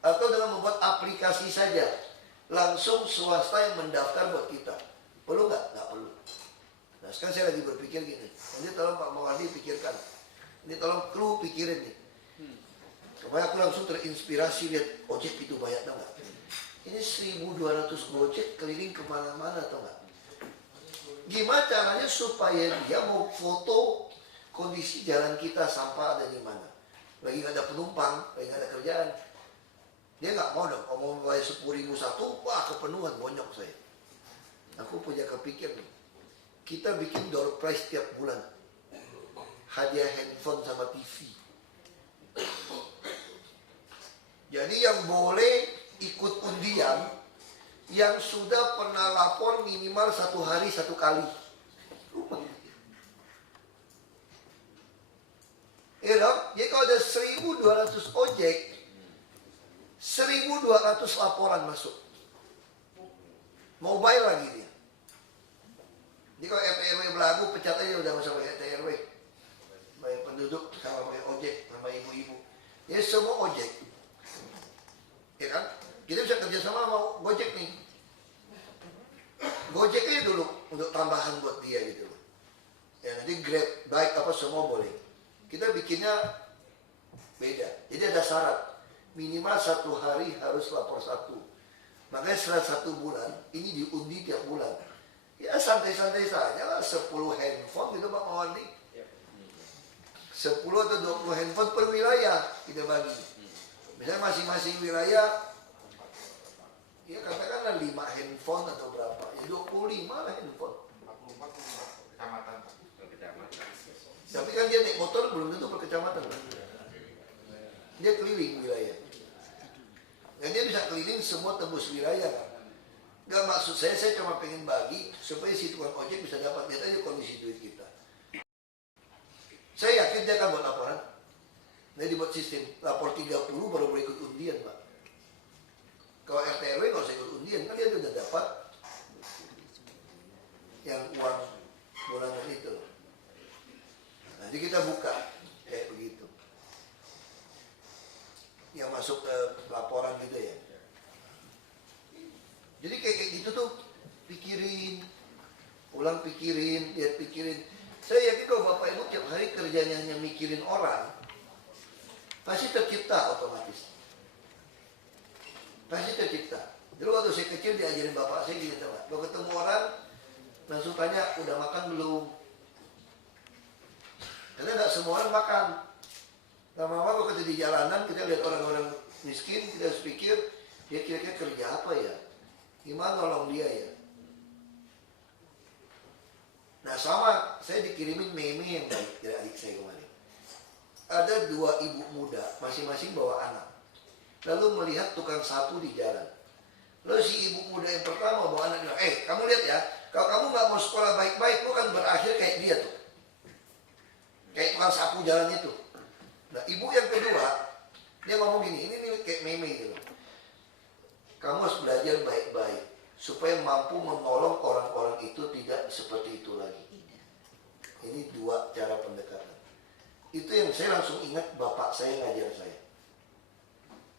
Atau dengan membuat aplikasi saja, langsung swasta yang mendaftar buat kita. Perlu nggak? Nggak perlu. Nah sekarang saya lagi berpikir gini, nanti tolong Pak Mawadi pikirkan. Ini tolong kru pikirin nih. Supaya aku langsung terinspirasi lihat ojek itu banyak tau nggak? Ini 1.200 gojek keliling kemana-mana tau nggak? Gimana caranya supaya dia mau foto kondisi jalan kita, sampah ada di mana? Lagi nggak ada penumpang, lagi nggak ada kerjaan. Dia nggak mau dong, mau bayar 10.000 satu, wah kepenuhan, bonyok saya. Aku punya kepikir nih, kita bikin door prize tiap bulan. Hadiah handphone sama TV. Jadi yang boleh ikut undian yang sudah pernah lapor minimal 1 hari 1 kali. Iya dong? Jadi kalau ada 1.200 ojek, 1.200 laporan masuk. Mobile lagi dia. Jadi kalau RT RW belagu pecat aja udah masuk RT RW. Banyak penduduk sama pakai ojek sama ibu-ibu. Jadi semua ojek. Ya kan? Kita bisa kerjasama sama Gojek nih. Gojeknya dulu untuk tambahan buat dia gitu. Ya nanti Grab, Bike apa semua boleh. Kita bikinnya beda. Jadi ada syarat. Minimal 1 hari harus lapor 1. Makanya setelah 1 bulan, ini diundi tiap bulan. Ya santai-santai saja lah, 10 handphone gitu Pak Mawandi. 10 atau 20 handphone per wilayah kita bagi. Misalnya masing-masing wilayah, ya katakanlah 5 handphone atau berapa, ya 25 lah handphone. 44 kecamatan. Tapi kan dia naik motor belum tentu per kecamatan. Dia keliling wilayah. Dan dia bisa keliling semua tembus wilayah kan. Gak maksud saya cuma pengen bagi supaya si tukang ojek bisa dapat, lihat aja kondisi duit kita. Saya yakin dia akan buat laporan. Nah dibuat sistem, lapor 30 baru boleh ikut undian Pak. Kalau RT RW kalau saya ikut undian, kan dia sudah dapat yang uang bulanan itu. Nanti kita buka, kayak begitu. Yang masuk ke laporan gitu ya. Jadi kayak gitu tuh, pikirin, ulang pikirin, lihat pikirin. Saya yakin kalau Bapak Ibu tiap hari kerjanya hanya mikirin orang, pasti tercipta otomatis. Pasti tercipta. Dulu waktu saya kecil diajarin bapak saya gini teman. Kalau ketemu orang langsung tanya udah makan belum? Karena nggak semua orang makan. Lama-lama kalau kita di jalanan kita lihat orang-orang miskin, kita harus pikir dia kira-kira kerja apa ya? Gimana nolong dia ya? Nah sama, saya dikirimin meme yang baik dari adik saya kemarin. Ada 2 ibu muda, masing-masing bawa anak. Lalu melihat tukang sapu di jalan. Lalu si ibu muda yang pertama bawa anak bilang, kamu lihat ya, kalau kamu nggak mau sekolah baik-baik, lu kan berakhir kayak dia tuh. Kayak tukang sapu jalan itu. Nah ibu yang kedua, dia ngomong gini, ini kayak meme gitu. Kamu harus belajar baik-baik supaya mampu menolong orang-orang itu tidak seperti itu lagi. Ini dua cara pendekatan. Itu yang saya langsung ingat bapak saya ngajar saya.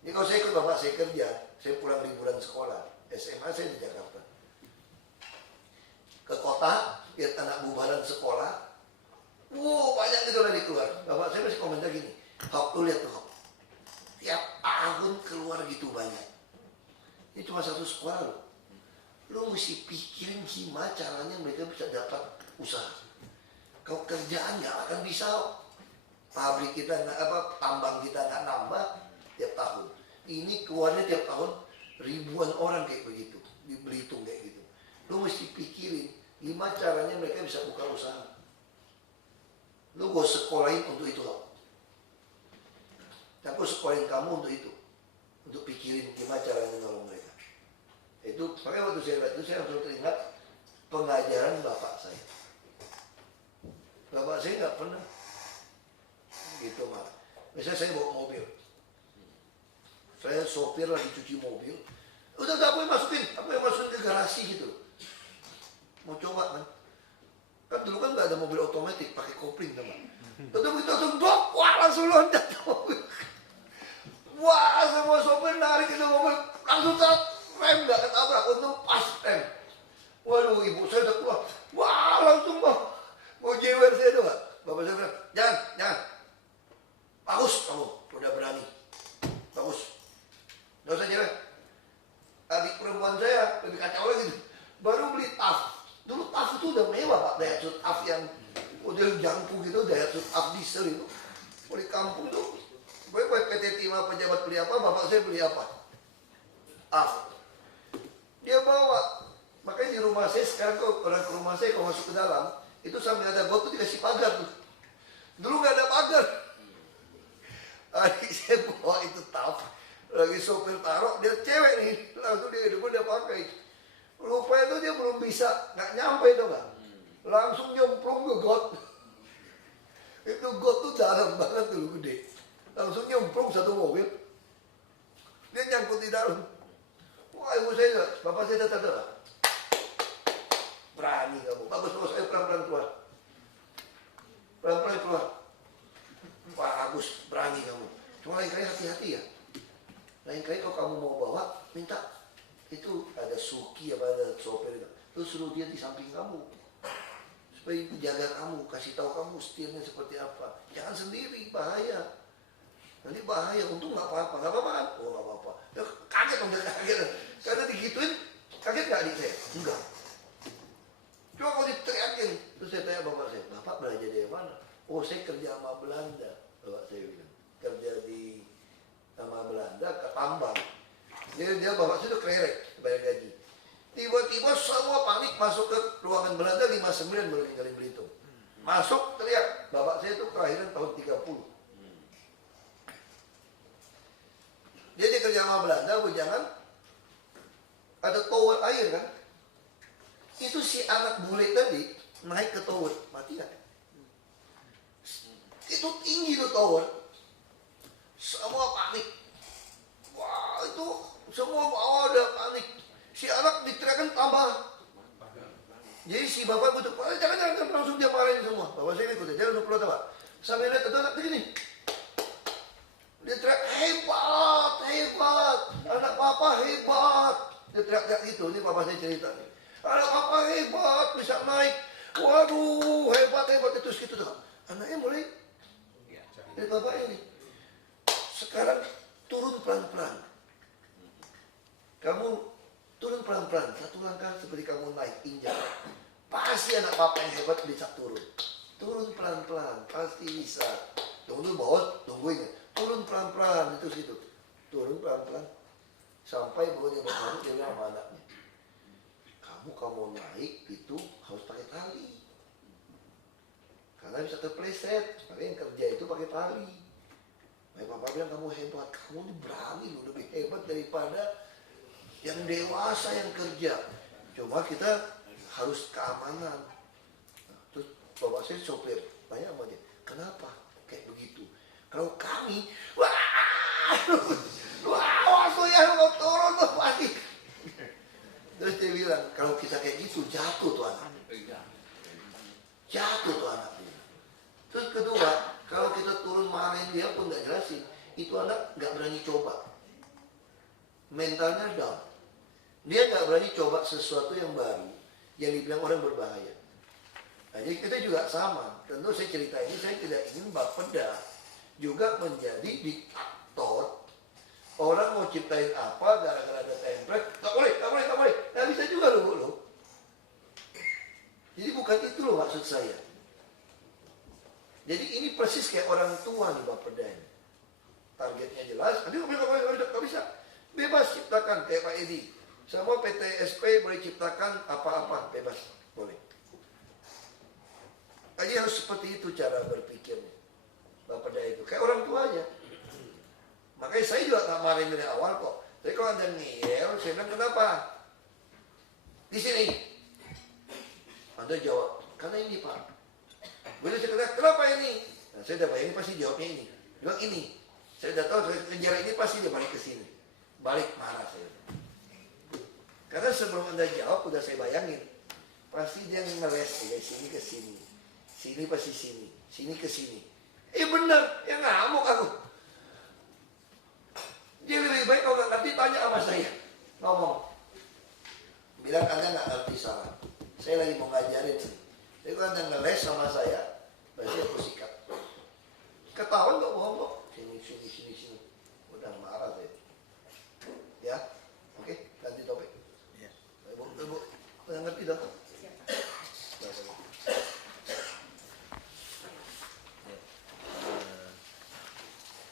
Jadi kalau saya ikut bapak saya kerja, saya pulang liburan sekolah, SMA saya di Jakarta. Ke kota, lihat anak bubaran sekolah, banyak itu lagi keluar. Bapak saya masih komentar gini, Hok, lu lihat tuh Hok, tiap tahun keluar gitu banyak. Ini cuma satu sekolah loh. Lu mesti pikirin gimana caranya mereka bisa dapat usaha. Kalau kerjaan nggak akan bisa. Pabrik kita nggak tambang kita nggak nambah tiap tahun. Ini keluarnya tiap tahun ribuan orang kayak begitu di Belitung kayak gitu. Lu mesti pikirin gimana caranya mereka bisa buka usaha. Lu gue sekolahin untuk itu loh. Aku sekolahin kamu untuk itu, untuk pikirin gimana caranya nolong mereka. Itu makanya waktu saya lihat itu saya langsung teringat pengajaran bapak saya. Bapak saya nggak pernah gitu mah. Misalnya saya bawa mobil, saya sopir lagi cuci mobil, udah aku yang masukin ke garasi gitu. Mau coba kan dulu kan nggak ada mobil otomatis pakai kopling teman. Tentu begitu langsung dok, wah langsung loncat mobil. Wah semua sopir narik itu mobil langsung rem nggak ketabrak, untung pas rem. Waduh ibu saya udah keluar, wah langsung mau jewer saya tuh nggak. Bapak saya bilang jangan, bagus kamu udah berani, bagus. Nggak usah jewer. Adik perempuan saya lebih kacau lagi gitu, baru beli TAF. Dulu TAF itu udah mewah Pak, Daihatsu TAF yang model jangkung gitu, Daihatsu TAF diesel itu. Mau di kampung tuh, gue PT Timah pejabat beli apa, bapak saya beli apa? TAF. Dia bawa, makanya di rumah saya sekarang kok orang ke rumah saya kalau masuk ke dalam, itu sambil ada got tuh dikasih pagar tuh. Dulu nggak ada pagar. Adik saya bawa itu TAF, lagi sopir taruh, dia cewek nih, langsung dia pakai. Lupa itu dia belum bisa, nggak nyampe itu nggak, langsung nyemplung ke got. Itu got tuh dalam banget dulu gede, langsung nyemplung satu mobil, dia nyangkut di dalam. Wah ibu saya, bapak saya datang, berani kamu, bagus saya pelan-pelan keluar, wah bagus berani kamu. Cuma lain kali hati-hati ya, lain kali kalau kamu mau bawa minta. Itu ada suki apa ada sopir itu, terus suruh dia di samping kamu supaya jaga kamu, kasih tahu kamu setirnya seperti apa, jangan sendiri, bahaya, nanti bahaya. Untung nggak apa-apa kan? Oh nggak apa-apa. Ya, kaget dong, kaget karena digituin, kaget nggak adik saya? Enggak. Cuma kalau diteriakin, terus saya tanya bapak saya, bapak belajar dari mana? Oh saya kerja sama Belanda, bapak saya bilang, kerja di sama Belanda ke tambang. Dia bapak saya itu kerek bayar gaji. Tiba-tiba semua panik masuk ke ruangan Belanda 59 baru ninggalin Belitung. Masuk teriak, bapak saya itu kelahiran tahun 30. Dia kerja sama Belanda, jangan ada tower air kan. Itu si anak bule tadi naik ke tower, mati kan? Itu tinggi tuh tower. Semua panik. Wah itu semua ada panik. Si anak diteriakan tambah. Jadi si bapak butuh, jangan langsung dia marahin semua. Bapak saya ikut, jangan langsung keluar Pak. Sambil lihat itu anak begini. Dia teriak hebat, anak papa hebat. Dia teriak gitu, ini papa saya cerita nih. Anak papa hebat, bisa naik. Waduh, hebat itu gitu tuh. Anaknya mulai dari bapaknya nih. Sekarang turun pelan-pelan. Kamu turun pelan-pelan, satu langkah seperti kamu naik injak. Pasti anak papa yang hebat bisa turun. Turun pelan-pelan, pasti bisa. Tunggu bawah, tungguin. Turun pelan-pelan, itu situ. Turun pelan-pelan. Sampai bahwa dia bertaruh, dia bilang sama anaknya. Kamu naik itu harus pakai tali. Karena bisa terpleset. Makanya yang kerja itu pakai tali. Nah, papa bilang kamu hebat, kamu ini berani loh, lebih hebat daripada yang dewasa yang kerja. Cuma kita harus keamanan. Nah, terus bapak saya sopir, tanya sama dia, kenapa kayak begitu? Kalau kami, wah, Lu awas lu ya, lu mau turun lu pasti. Terus dia bilang, kalau kita kayak gitu jatuh tuh anak. Jatuh tuh anak. Terus kedua, kalau kita turun marahin dia pun gak jelasin, itu anak gak berani coba. Mentalnya down. Dia gak berani coba sesuatu yang baru, yang dibilang orang berbahaya. Nah, jadi kita juga sama. Tentu saya cerita ini, saya tidak ingin Bapeda juga menjadi diktator. Orang mau ciptain apa, gara-gara ada template, tak boleh. Nggak bisa juga loh. Jadi bukan itu loh maksud saya. Jadi ini persis kayak orang tua nih Bapeda ini. Targetnya jelas, nanti nggak bisa. Bebas ciptakan kayak Pak Edi. Semua PT SP boleh ciptakan apa-apa, bebas, boleh. Jadi harus seperti itu cara berpikirnya. Bapeda itu kayak orang tua aja. Makanya saya juga nggak marahin dari awal kok. Tapi kalau ada ngeyel, saya bilang kenapa? Di sini. Anda jawab, karena ini Pak. Boleh saya kata, kenapa ini? Nah, saya udah bayangin pasti jawabnya ini. Bilang ini. Saya udah tahu saya kejar ini pasti dia balik ke sini. Balik marah saya. Karena sebelum Anda jawab udah saya bayangin. Pasti dia ngeles dari sini ke sini. Sini pasti sini. Sini ke sini. Benar, ya ngamuk aku. Dia lebih baik kalau nggak ngerti tanya sama saya. Ngomong. Bilang Anda nggak ngerti salah. Saya lagi mau ngajarin. Jadi kalau Anda ngeles sama saya,